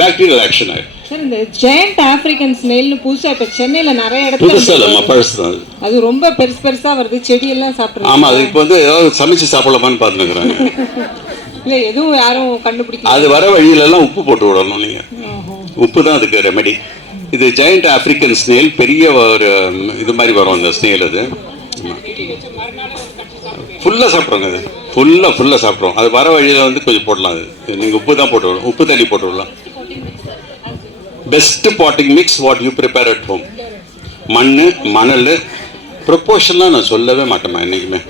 பாக்டீரியல் ஆக்ஷன் ஆகும். சார் இந்த ஜெயண்ட் ஆப்பிரிக்கன் ஸ்னெயில்னு புதுசா இப்ப சென்னையில நிறைய இடத்துல பழசு அது ரொம்ப பெருசா வருது, செடியெல்லாம் சாப்பிடுறது. ஆமா, அது இப்போ வந்து ஏதாவது சமைச்சு சாப்பிடலாமான்னு பார்த்துக்கிறாங்க. இல்லை எதுவும் யாரும் கண்டுபிடிக்கல. அது வர வழியிலெல்லாம் உப்பு போட்டு விடணும். நீங்கள் உப்பு தான் அதுக்கு ரெமெடி. இது ஜெயண்ட் ஆப்பிரிக்கன் ஸ்னேல், பெரிய ஒரு இது மாதிரி வரும் அந்த ஸ்னேல். அது ஃபுல்லாக சாப்பிட்றோங்க. அது ஃபுல்லாக சாப்பிட்றோம். அது வர வழியில் வந்து கொஞ்சம் போடலாம். அது நீங்கள் உப்பு தான் போட்டு விடலாம், உப்பு தண்ணி போட்டு விடலாம். Best potting mix what you prepare at home. மணல் ப்ரொப்போர்ஷன்லாம் நான் சொல்லவே மாட்டேன் என்றைக்குமே.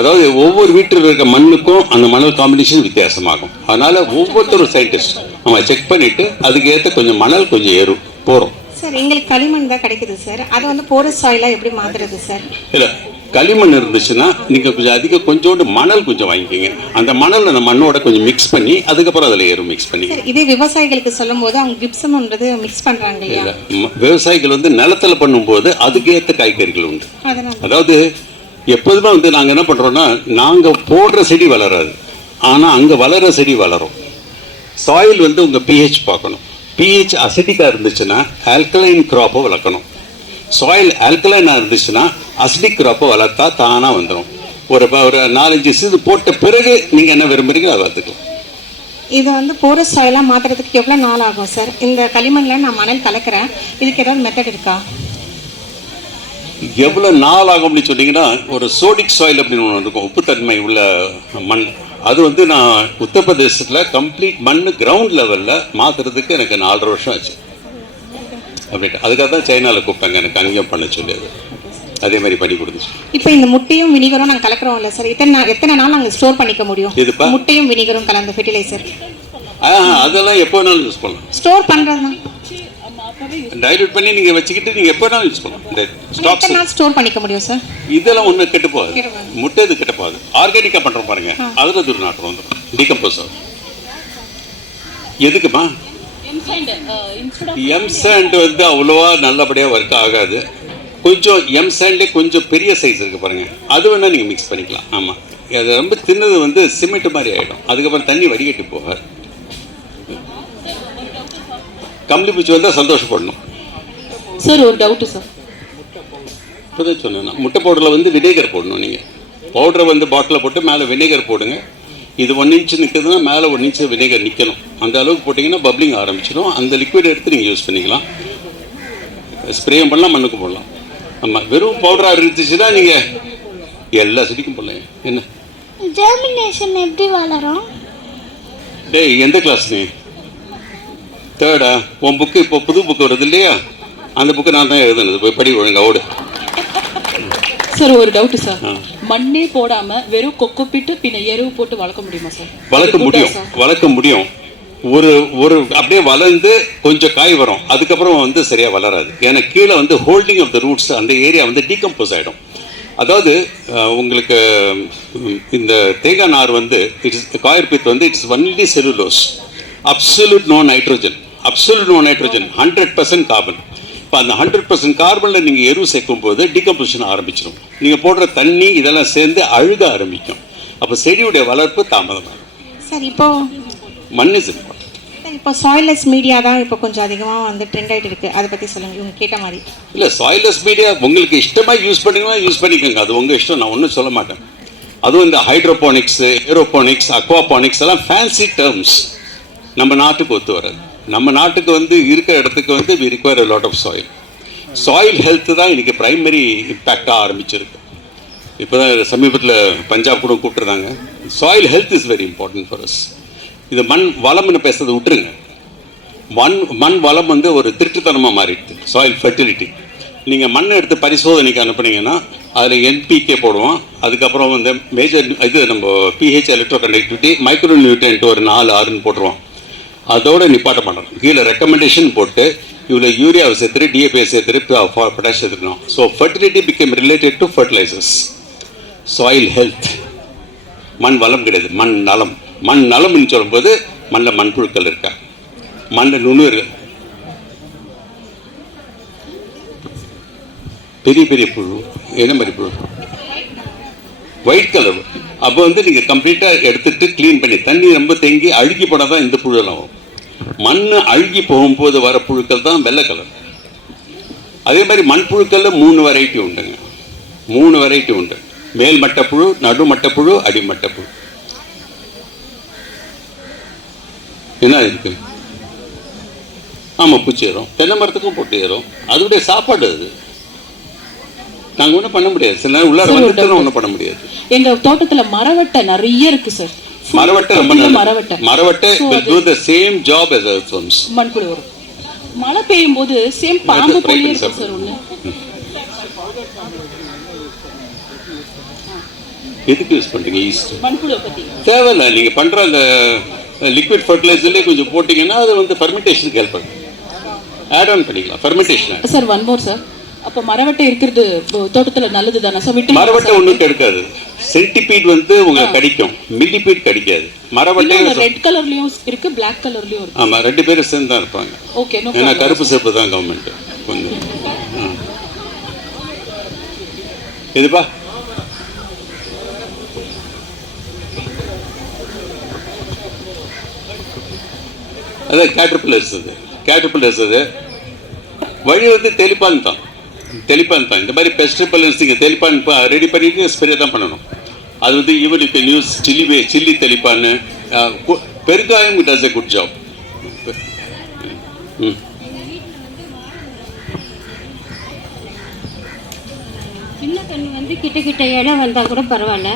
அதாவது ஒவ்வொரு வீட்டில் இருக்க மண்ணுக்கும் அந்த மணல் காம்பினேஷன் வித்தியாசமாகும். அதனால் ஒவ்வொருத்தரும் சயின்டிஸ்ட் நம்ம செக் பண்ணிவிட்டு அதுக்கு ஏற்ற கொஞ்சம் மணல் கொஞ்சம் ஏறும் போகிறோம். சார் எங்களுக்கு களிமண் தான் கிடைக்குது சார். அதை வந்து போரஸ் சாயிலாக எப்படி மாற்றுறது சார்? இல்லை, களிமண் இருந்துச்சுன்னா நீங்கள் கொஞ்சம் கொஞ்சோண்டு மணல் கொஞ்சம் வாங்கிக்கிங்க. அந்த மணல் அந்த மண்ணோட கொஞ்சம் மிக்ஸ் பண்ணி அதுக்கப்புறம் அதில் ஏறும் மிக்ஸ் பண்ணி. இதே விவசாயிகளுக்கு சொல்லும் போது அவங்க கிப்சம்ன்றது மிக்ஸ் பண்ணுறாங்க இல்லையா? இல்லை, விவசாயிகள் வந்து நிலத்தில் பண்ணும்போது அதுக்கு ஏற்ற காய்கறிகள் உண்டு. அதாவது எப்போதுமே வந்து நாங்கள் என்ன பண்ணுறோன்னா, நாங்கள் போடுற செடி வளராது, ஆனால் அங்கே வளர செடி வளரும். சாயில் வந்து உங்கள் pH பார்க்கணும். pH அசிடிக்காக இருந்துச்சுன்னா ஆல்கலைன் க்ராப்பை வளர்க்கணும். சாயில் ஆல்கலைனாக இருந்துச்சுன்னா அசிடிக் க்ராப்பை வளர்த்தா தானாக வந்துடும். ஒரு 4-5 சீது போட்ட பிறகு நீங்கள் என்ன விரும்புகிறீங்களோ அதை வளர்த்துக்கலாம். இதை வந்து போரஸ் சாயிலாக மாற்றுறதுக்கு எவ்வளோ நாள் ஆகும் சார்? இந்த களிமண்ணில் நான் மணல் கலக்கிறேன், இதுக்கு ஏதாவது மெத்தட் இருக்கா? எவ்வளோ நாள் ஆகும் அப்படின்னு சொன்னீங்கன்னா, ஒரு சோடிக் சாயில் அப்படின்னு ஒன்று இருக்கும், உப்புத்தன்மை உள்ள மண். அது வந்து நான் உத்தரப்பிரதேசத்தில் கம்ப்ளீட் மண் கிரவுண்ட் லெவலில் மாற்றுறதுக்கு எனக்கு 4.5 வருஷம் ஆச்சு. அப்படின்ட்டு அதுக்காக தான் சைனாவில் கூப்பிட்டாங்க எனக்கு அங்கேயும் பண்ண சொல்லி. அதே மாதிரி பண்ணி கொடுத்துச்சு. இப்போ இந்த முட்டையும் வினிகரும் நாங்கள் கலக்கிறோம் இல்லை சார், எத்தனை நாள் நாங்கள் ஸ்டோர் பண்ணிக்க முடியும்? இதுப்பா முட்டையும் வினிகரும் கலந்த ஃபெர்டிலைசர் அதெல்லாம் எப்போ வேணாலும் யூஸ் பண்ணலாம். ஸ்டோர் பண்ணுறதுனா டைல்யூட் பண்ணி நீங்கள் வச்சுக்கிட்டு நீங்கள் எப்போ வேணாலும் யூஸ் பண்ணலாம். ஸ்டாக்ஸ் ஸ்டோர் பண்ணிக்க முடியும் சார்? இதெல்லாம் ஒன்றும் கெட்டு போகாது. முட்டை இது கெட்டு போகாது. ஆர்கானிக்காக பண்ணுறோம் பாருங்க, அதில் துர்நாற்றம் வந்துடும், டீகம்போஸ் ஆகும். எதுக்குமா எம்சாண்ட் வந்து அவ்வளோவா நல்லபடியாக ஒர்க் ஆகாது. கொஞ்சம் எம்சாண்டே கொஞ்சம் பெரிய சைஸ் இருக்குது பாருங்கள், அது வேணால் நீங்கள் மிக்ஸ் பண்ணிக்கலாம். ஆமாம், அது ரொம்ப தின்னது வந்து சிமெண்ட் மாதிரி ஆகிடும். அதுக்கப்புறம் தண்ணி வடிகட்டி போகாது. கம்பளி பூச்சி வந்தால் சந்தோஷப்படணும் சார். ஒரு டவுட்டு சார், இப்போதான் சொன்னேன், முட்டை பவுடரில் வந்து வினேகர் போடணும். நீங்கள் பவுடரை வந்து பாட்டிலில் போட்டு மேலே வினேகர் போடுங்க. இது 1 இன்ச்சு நிற்குதுன்னா மேலே 1 இன்ச்சு வினேகர் நிற்கணும். அந்த அளவுக்கு போட்டிங்கன்னா பப்ளிங் ஆரம்பிச்சிடும். அந்த லிக்விட் எடுத்து நீங்கள் யூஸ் பண்ணிக்கலாம். ஸ்ப்ரேயும் பண்ணலாம், மண்ணுக்கும் போடலாம். ஆமாம், வெறும் பவுடராக இருந்துச்சுன்னா நீங்கள் எல்லா செடிக்கும் போடலாம். என்ன ஜெர்மினேஷன் எப்படி வளரும்? டேய், எந்த கிளாஸ் நீ? 3rd? உன் புக்கு இப்போ புது புக்கு வருது இல்லையா, அந்த புக்கு நான் தான் எழுதுனது. போய் படி ஒழுங்கா, ஓடு. சார் ஒரு டவுட் சார், மண்ணே போடாம வெறும் கொக்கோப்பிட்டு பின்ன எருவு போட்டு வளர்க்க முடியுமா சார்? வளர்க்க முடியும். ஒரு அப்படியே வளர்ந்து கொஞ்சம் காய் வரும், அதுக்கப்புறம் வந்து சரியாக வளராது. ஏன்னா கீழே வந்து ஹோல்டிங் ஆஃப் த ரூட்ஸ் அந்த ஏரியா வந்து டீகம்போஸ் ஆகிடும். அதாவது உங்களுக்கு இந்த தேங்காய் நார் வந்து காயற்பித் வந்து it's only cellulose, absolute no nitrogen, 100% carbon. இப்போ அந்த 100% கார்பனில் நீங்கள் எரு சேர்க்கும் போது டீகம்போசிஷன் ஆரம்பிச்சிடும். நீங்கள் போடுற தண்ணி இதெல்லாம் சேர்ந்து அழுக ஆரம்பிக்கும். அப்போ செடியுடைய வளர்ப்பு தாமதமாகும். சார் இப்போ மண் இஸ் இம்பார்ட்டன்ட். இப்போ சாயில்லெஸ் மீடியா தான் இப்போ கொஞ்சம் அதிகமாக வந்து ட்ரெண்ட் ஆகிட்டு இருக்குது, அதை பற்றி சொல்லுங்கள். இவங்க கேட்ட மாதிரி இல்லை, சாயில்லெஸ் மீடியா உங்களுக்கு இஷ்டமாக யூஸ் பண்ணிங்கன்னா யூஸ் பண்ணிக்கோங்க, அது உங்கள் இஷ்டம், நான் ஒன்றும் சொல்ல மாட்டேன். அதுவும் இந்த ஹைட்ரோபோனிக்ஸ், ஏரோபோனிக்ஸ், அக்வாபானிக்ஸ் எல்லாம் ஃபேன்சி டேர்ம்ஸ், நம்ம நாட்டுக்கு ஒத்து வராது. நம்ம நாட்டுக்கு வந்து இருக்கிற இடத்துக்கு வந்து we require a lot of soil. Soil health தான் இன்றைக்கி ப்ரைமரி இம்பேக்டாக ஆரம்பிச்சிருக்கு. இப்போ தான் சமீபத்தில் பஞ்சாப் கூட கூப்பிட்டுருந்தாங்க. Soil health is very important for us. இது மண் வளம்னு பேசுறதை விட்டுருங்க. மண் வளம் வந்து ஒரு திருட்டுத்தனமாக மாறிடுது. சாயில் ஃபெர்டிலிட்டி நீங்கள் மண்ணை எடுத்து பரிசோதனைக்கு அனுப்புனீங்கன்னா அதில் NPK போடுவோம், அதுக்கப்புறம் வந்து மேஜர் இது நம்ம pH electro conductivity, micro nutrient ஒரு 4-6 போட்டுருவோம். அதோட நிப்பாட்ட மாட்டோம். கீழே ரெக்கமெண்டேஷன் போட்டு இவ்வளோ யூரியாவை சேர்த்துட்டு, DAP சேர்த்துட்டு, பொட்டாஷ் சேர்த்துக்கணும். So fertility become related to fertilisers. Soil health, மண் வளம் கிடையாது, மண் நலம். மண் நலம்னு சொல்லும்போது மண்ணில் மண்புழுக்கள் இருக்கா, மண்ணில் நுண்ணுயிர், பெரிய பெரிய புழு. என்ன மாதிரி புழு? White colour. அப்போ வந்து நீங்கள் கம்ப்ளீட்டாக எடுத்துகிட்டு க்ளீன் பண்ணி தண்ணி ரொம்ப தேங்கி அழுகி போனால் தான் இந்த புழுலாம் வரும். மண் அழுகி போகும்போது வர புழுக்கள் தான் வெள்ளை கலர். அதே மாதிரி மண்புழுக்களில் 3 வெரைட்டி உண்டுங்க. 3 வெரைட்டி உண்டு. மேல்மட்டப்புழு, நடுமட்டப்புழு, அடிமட்டப்புழு. என்ன இருக்கு? ஆமாம், பூச்சி ஏறும். தென்னை மரத்துக்கும் போட்டு ஏறும். அதோடைய சாப்பாடு அது. நாங்கள் ஒன்றும் பண்ண முடியாது. சில நேரம் உள்ளார வந்துட்டு ஒன்றும் பண்ண முடியாது. எங்க தோட்டத்துல மரவட்டை நிறைய இருக்கு சார். மரவட்டை ரொம்ப மரவட்டை will do the same job as earthworms. மண்புழு வரும். மழை பெய்யும் போது சேம் பாம்பு போலயே இருக்கு சார். ஒண்ணு எதுக்கு யூஸ் பண்றீங்க ஈஸ்ட்? மண்புழு பத்தி தேவையில்லை. நீங்க பண்ற அந்த லிக்விட் ஃபர்டிலைசர்லேயே கொஞ்சம் போட்டிங்கன்னா அது வந்து ஃபர்மெண்டேஷனுக்கு ஹெல்ப் பண்ணும். ஆட் ஆன் பண்ணிக்கலாம் fermentation. Sir one more sir, அப்போ மரவட்டை இருக்கிறது தோட்டத்துல நல்லது தானே சார்? விட்டு மரவட்டை ஒன்றும் கெடுக்காது. சென்டிபீட் வந்து உங்களுக்கு கடிக்கும், மில்லிபீட் கடிக்காது. மரவட்டை ரெட் கலர்லயும் இருக்கு, பிளாக் கலர்லயும் இருக்கு. ஆமா, 2 பேரும் சேர்ந்து தான் இருப்பாங்க. ஓகே, நோ ஏன்னா கருப்பு சிவப்பு தான் கவர்மெண்ட். கொஞ்சம் இதுப்பா அதான் கேட்டர்பில்லர்ஸ் அது வழி வந்து தெளிப்பான் தான். இந்த மாதிரி பெஸ்ட் பலன்ஸ் நீங்கள் தெளிப்பான் ரெடி பண்ணிட்டு ஸ்ப்ரே தான் பண்ணணும். அது வந்து even you can use chilli தெளிப்பான்னு. பெருங்காயம் டஸ் எ குட் ஜாப். சின்ன கண்ணு வந்து கிட்ட இடம் வந்தால் கூட பரவாயில்ல,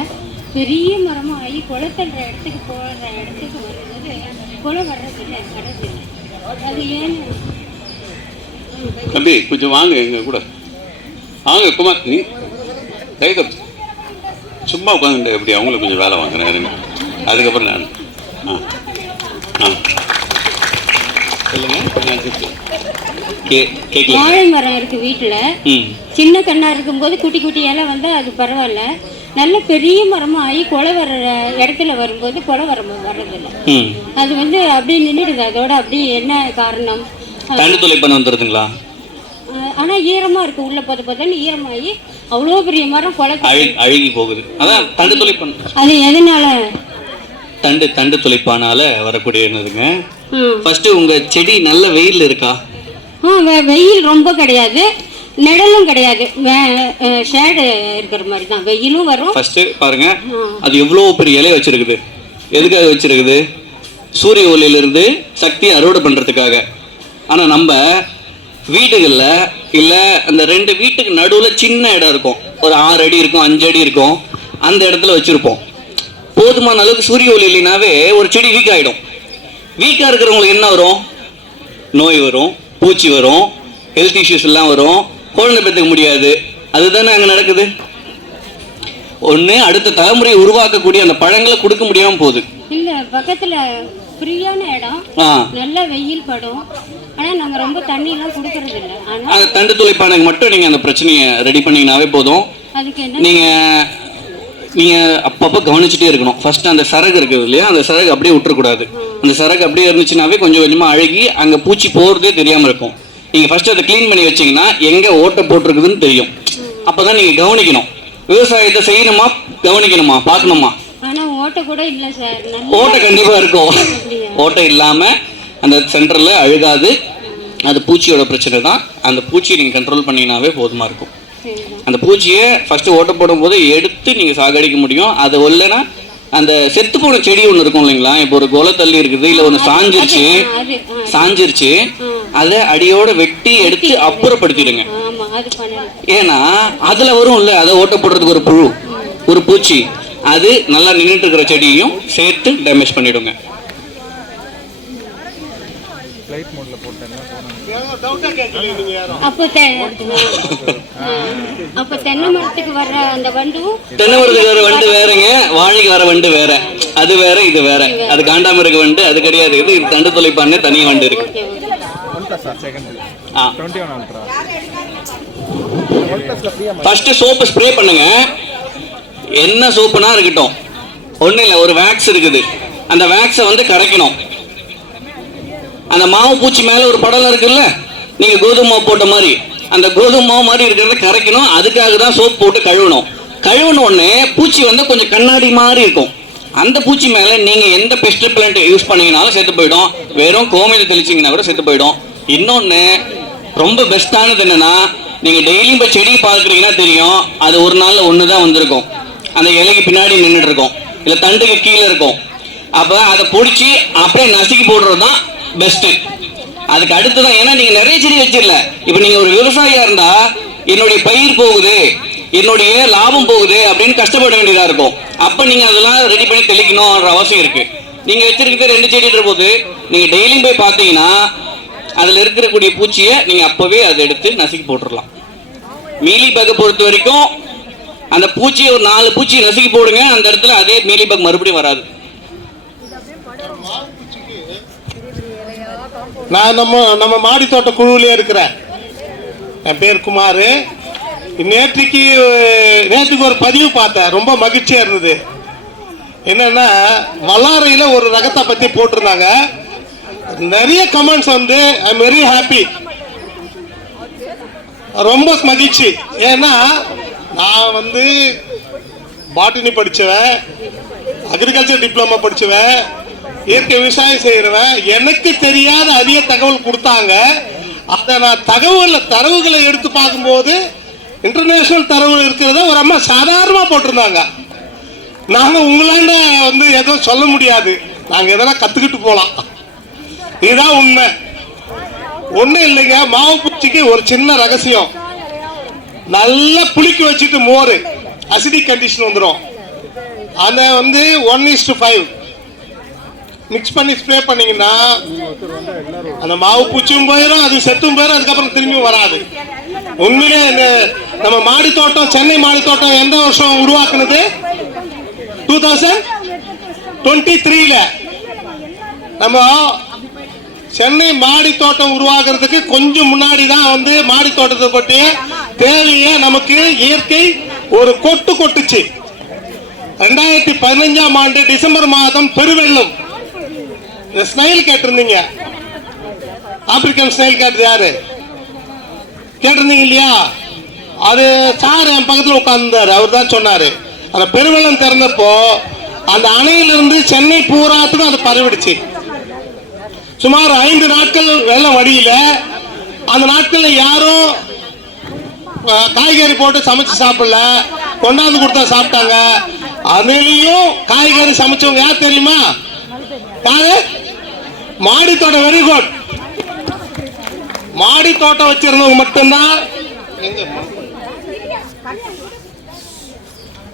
பெரிய மரமாக ஆகி குலை தள்ளுற இடத்துக்கு போகிற இடத்துக்கு வரும்போது குலை வர்றதில்லை. அது ஏன்னு தம்பி கொஞ்சம் வாங்க எங்க கூட வாங்க. குமார் நீ கை கப்பு சும்மா உட்காந்து எப்படி அவங்கள கொஞ்சம் வேலை வாங்குறேன் இருங்க. அதுக்கப்புறம் நான் வாழை மரம் இருக்கு வீட்டில். சின்ன கண்ணா இருக்கும்போது குட்டி குட்டி இலை வந்தால் அது பரவாயில்ல, நல்ல பெரிய மரமாக ஆகி குலை வர்ற இடத்துல வரும்போது குலை வர்றதில்லை. அது வந்து அப்படியே நின்றுடுது. அதோட அப்படி என்ன காரணம்? தண்டு தொலைப்பான வந்துடுதுங்களா? ஆனால் ஈரமாக இருக்கு, உள்ள பதன்னு ஈரமாகி அவ்வளோ பெரிய மரம் குலை அழுகி போகுது. அதான் தண்டு தொலைப்பான். அது எதனால? தண்டு தொலைப்பானால வரக்கூடிய என்னதுங்க. ஃபர்ஸ்ட் உங்க செடி நல்ல வெயில் இருக்கா? வெயில் ரொம்ப கிடையாது, நிழலும் கிடையாது, ஷேடு இருக்கிற மாதிரி தான். வெயிலும் வரும். ஃபர்ஸ்ட் பாருங்க, அது எவ்வளோ பெரிய இலையை வச்சிருக்குது. எதுக்காக வச்சிருக்குது? சூரிய ஒளியிலிருந்து சக்தியை அறுவடை பண்றதுக்காக. ஆனா நம்ம வீடுகளில் இல்லை அந்த 2 வீட்டுக்கு நடுவில் சின்ன இடம் இருக்கும், ஒரு 6 அடி இருக்கும், 5 அடி இருக்கும், அந்த இடத்துல வச்சுருப்போம். போதுமான அளவுக்கு சூரிய ஒளி இல்லைனாவே ஒரு செடி வீக் ஆகிடும். வீக்காக இருக்கிறவங்களுக்கு என்ன வரும்? நோய் வரும், பூச்சி வரும், ஹெல்த் இஷ்யூஸ் எல்லாம் வரும், குழந்தை பெற்றுக்க முடியாது. அதுதானே அங்கே நடக்குது. ஒன்று அடுத்த தலைமுறையை உருவாக்கக்கூடிய அந்த பழங்களை கொடுக்க முடியாமல் போகுது. இல்லை, பக்கத்தில் ஃப்ரீயான இடம், நல்ல வெயில் படும், ஆனால் நம்ம ரொம்ப தண்ணியெல்லாம் கொடுக்கறது இல்லை. அந்த தண்டு துளைப்பானுக்கு மட்டும் நீங்கள் அந்த பிரச்சனையை ரெடி பண்ணிங்கனாவே போதும். அதுக்கு என்ன நீங்கள் அப்பப்போ கவனிச்சுட்டே இருக்கணும். ஃபர்ஸ்ட் அந்த சரகு இருக்குது இல்லையா, அந்த சரகு அப்படியே விட்டுறக்கூடாது. அந்த சரகு அப்படியே இருந்துச்சுனாவே கொஞ்சம் கொஞ்சமாக அழுகி அங்கே பூச்சி போகிறதே தெரியாமல் இருக்கும். நீங்கள் ஃபர்ஸ்ட் அதை க்ளீன் பண்ணி வச்சிங்கன்னா எங்கே ஓட்டை போட்டிருக்குதுன்னு தெரியும். அப்போ தான் நீங்கள் கவனிக்கணும். விவசாயத்தை செய்யணுமா, கவனிக்கணுமா, பார்க்கணுமா? ஆனால் ஓட்டை கூட இல்லை சார். ஓட்டை கண்டிப்பாக இருக்கும். ஓட்டை இல்லாமல் அந்த சென்டரில் அழுகாது. அது பூச்சியோட பிரச்சனை தான். அந்த பூச்சியை நீங்கள் கண்ட்ரோல் பண்ணிங்கனாவே போதுமாக இருக்கும். அந்த பூச்சியை ஃபஸ்ட்டு ஓட்ட போடும் போது எடுத்து நீங்கள் சாகடிக்க முடியும். அது இல்லைன்னா அந்த செத்து போன செடி ஒன்று இருக்கும் இல்லைங்களா, இப்போ ஒரு கொலை தள்ளி இருக்குது, இல்லை ஒன்று சாஞ்சிருச்சு, அதை அடியோட வெட்டி எடுத்து அப்புறப்படுத்திடுங்க. ஏன்னா அதில் வரும் இல்லை, அதை ஓட்ட போடுறதுக்கு ஒரு புழு, ஒரு பூச்சி, அது நல்லா நின்றுட்டு இருக்கிற செடியையும் சேர்த்து டேமேஜ் பண்ணிவிடுங்க. அப்போ தென்னை மரத்துக்கு வர அந்த வண்டு, தென்னை மரத்துக்கு வர வண்டு வேறங்க, வாழைக்கு வர வண்டு வேற. அது வேற, இது வேற. அது காண்டாமிருக வண்டு, அது கிடையாது. இது தண்டு தொலைப்பானே தனி வண்டு இருக்கு. ஃபர்ஸ்ட் சோப்பு ஸ்ப்ரே பண்ணுங்க. என்ன சோப்புனா இருக்கட்டும், ஒன்றும் இல்லை, ஒரு வேக்ஸ் இருக்குது, அந்த வேக்ஸை வந்து கரைக்கணும். அந்த மாவு பூச்சி மேலே ஒரு படலம் இருக்குல்ல, நீங்கள் கோதுமை மாவு போட்ட மாதிரி, அந்த கோதுமை மாவு மாதிரி இருக்கிறத கரைக்கணும். அதுக்காக தான் சோப் போட்டு கழுவணும். கழுவின உடனே பூச்சி வந்து கொஞ்சம் கண்ணாடி மாதிரி இருக்கும். அந்த பூச்சி மேலே நீங்கள் எந்த பெஸ்ட் பிளான்ட் யூஸ் பண்ணீங்கனாலும் செத்து போயிடும். வெறும் கோமியத்தை தெளிச்சிங்கன்னா கூட செத்து போயிடும். இன்னொன்று ரொம்ப பெஸ்ட்டானது என்னென்னா, நீங்கள் டெய்லியும் இப்போ செடி பார்க்குறீங்கன்னா தெரியும், அது ஒரு நாளில் ஒன்று தான் வந்திருக்கும். அந்த இலைக்கு பின்னாடி நின்றுட்டு இருக்கும், இல்லை தண்டுக்கு கீழே இருக்கும். அப்போ அதை பிடிச்சி அப்படியே நசுக்கி போடுறது தான் பெஸ்ட்டு. அதுக்கு அடுத்து தான், ஏன்னா நீங்கள் நிறைய செடி வச்சிடல. இப்போ நீங்கள் ஒரு விவசாயியாக இருந்தால் என்னுடைய பயிர் போகுது, என்னுடைய லாபம் போகுது அப்படின்னு கஷ்டப்பட வேண்டியதா இருக்கும். அப்ப நீங்க அதெல்லாம் ரெடி பண்ணி தெளிக்கணும்ன்ற அவசியம் இருக்கு. நீங்க வச்சிருக்கிறது 2 செடின்ற போது நீங்க டெய்லியும் போய் பார்த்தீங்கன்னா அதுல இருக்கக்கூடிய பூச்சியை நீங்க அப்பவே அதை எடுத்து நசுக்கி போட்டுடலாம். மீலி பக்கை பொறுத்த வரைக்கும் அந்த பூச்சியை ஒரு 4 பூச்சி நசுக்கி போடுங்க, அந்த இடத்துல அதே மீலி பக் மறுபடியும் வராது. நான் நம்ம மாடி தோட்ட குழுவிலே இருக்கிறேன். என் பேர் குமார். நேற்றுக்கு ஒரு பதிவு பார்த்தேன், ரொம்ப மகிழ்ச்சியா இருந்தது. என்னன்னா வல்லாரையில் ஒரு ரகத்தை பத்தி போட்டிருந்தாங்க. நிறைய கமெண்ட்ஸ் வந்து ஐ எம் வெரி ஹாப்பி, ரொம்ப மகிழ்ச்சி. ஏன்னா நான் வந்து பாட்டனி படிச்சவன், அக்ரிகல்ச்சர் டிப்ளமா படிச்சவன், இயற்கை விவசாயம் செய்யறவன். எனக்கு தெரியாத அதிக தகவல் கொடுத்தாங்க. அதை நான் தரவுகளை எடுத்து பார்க்கும்போது இன்டர்நேஷனல் தரவு இருக்கிறத ஒரு அம்மா சாதாரணமா போட்டிருந்தாங்க. நாங்க உங்களாண்ட வந்து எதுவும் சொல்ல முடியாது, நாங்க எதனா கத்துக்கிட்டு போலாம். இதுதான் உண்மை. ஒண்ணும் இல்லைங்க, மாவு பூச்சிக்கு ஒரு சின்ன ரகசியம். நல்லா புளிக்க வச்சுட்டு மோர் அசிடிக் கண்டிஷன் வந்துடும். அதை வந்து 1:5 மிக்ஸ் பண்ணி ஸ்ப்ரே பண்ணீங்கன்னா அந்த மாவு பூச்சியும் போயிடும், அது செத்தும் போயிடும், அதுக்கப்புறம் திரும்பியும் வராது. உண்மையிலே நம்ம மாடி தோட்டம், சென்னை மாடி தோட்டம் எந்த வருஷம் உருவாக்குனது? 2023ல. நம்ம சென்னை மாடி தோட்டம் உருவாக்குறதுக்கு கொஞ்சம் முன்னாடி தான் வந்து மாடி தோட்டத்தை பற்றி தேவையை நமக்கு இயற்கை ஒரு கொட்டுச்சு. 2015ஆம் ஆண்டு டிசம்பர் மாதம் பெருவெள்ளம். ஸ்னைல் கேட்டிருந்தீங்க, ஆப்பிரிக்கன் ஸ்னைல் கேட்டது யாரு கேட்டிருந்தீங்க இல்லையா? அது சார் என் பக்கத்தில் உட்கார்ந்தாரு, அவர் தான் சொன்னாரு. அந்த பெருவெள்ளம் திறந்தப்போ அந்த அணையிலிருந்து சென்னை பூராத்துக்கும் அது பரவிடுச்சு. சுமார் 5 நாட்கள் வெள்ளம் வடியில. அந்த நாட்கள்ல யாரும் காய்கறி போட்டு சமைச்சு சாப்பிடல, கொண்டாந்து கொடுத்தா சாப்பிட்டாங்க. அதுலயும் காய்கறி சமைச்சவங்க யார் தெரியுமா? யாரு? மாடி தோட்டம். Very good. மாடி தோட்டம் வச்சிருந்தவங்க மட்டும்தான்,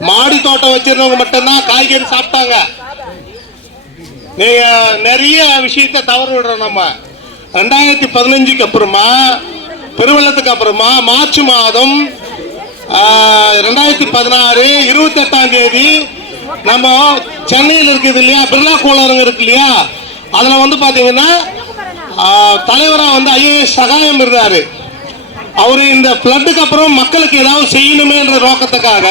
மாடி தோட்டம் வச்சிருந்தவங்க மட்டும்தான் காய்கறி சாப்பிட்டாங்க. நீங்க நிறைய விஷயத்தை தவறு விடுறோம். நம்ம 2015க்கு அப்புறமா, பெருவெள்ளத்துக்கு அப்புறமா மார்ச் மாதம் 2016 28ஆம் தேதி நம்ம சென்னையில் இருக்குது இல்லையா, பிர்லா கோளரங்கம் இருக்கு இல்லையா, அதுல வந்து பாத்தீங்கன்னா தலைவரா வந்து ஐஏஎஸ் சகாயம் இருந்தாரு. அவரு இந்த பிளட்டுக்கு அப்புறம் மக்களுக்கு ஏதாவது செய்யணுமேன்ற நோக்கத்துக்காக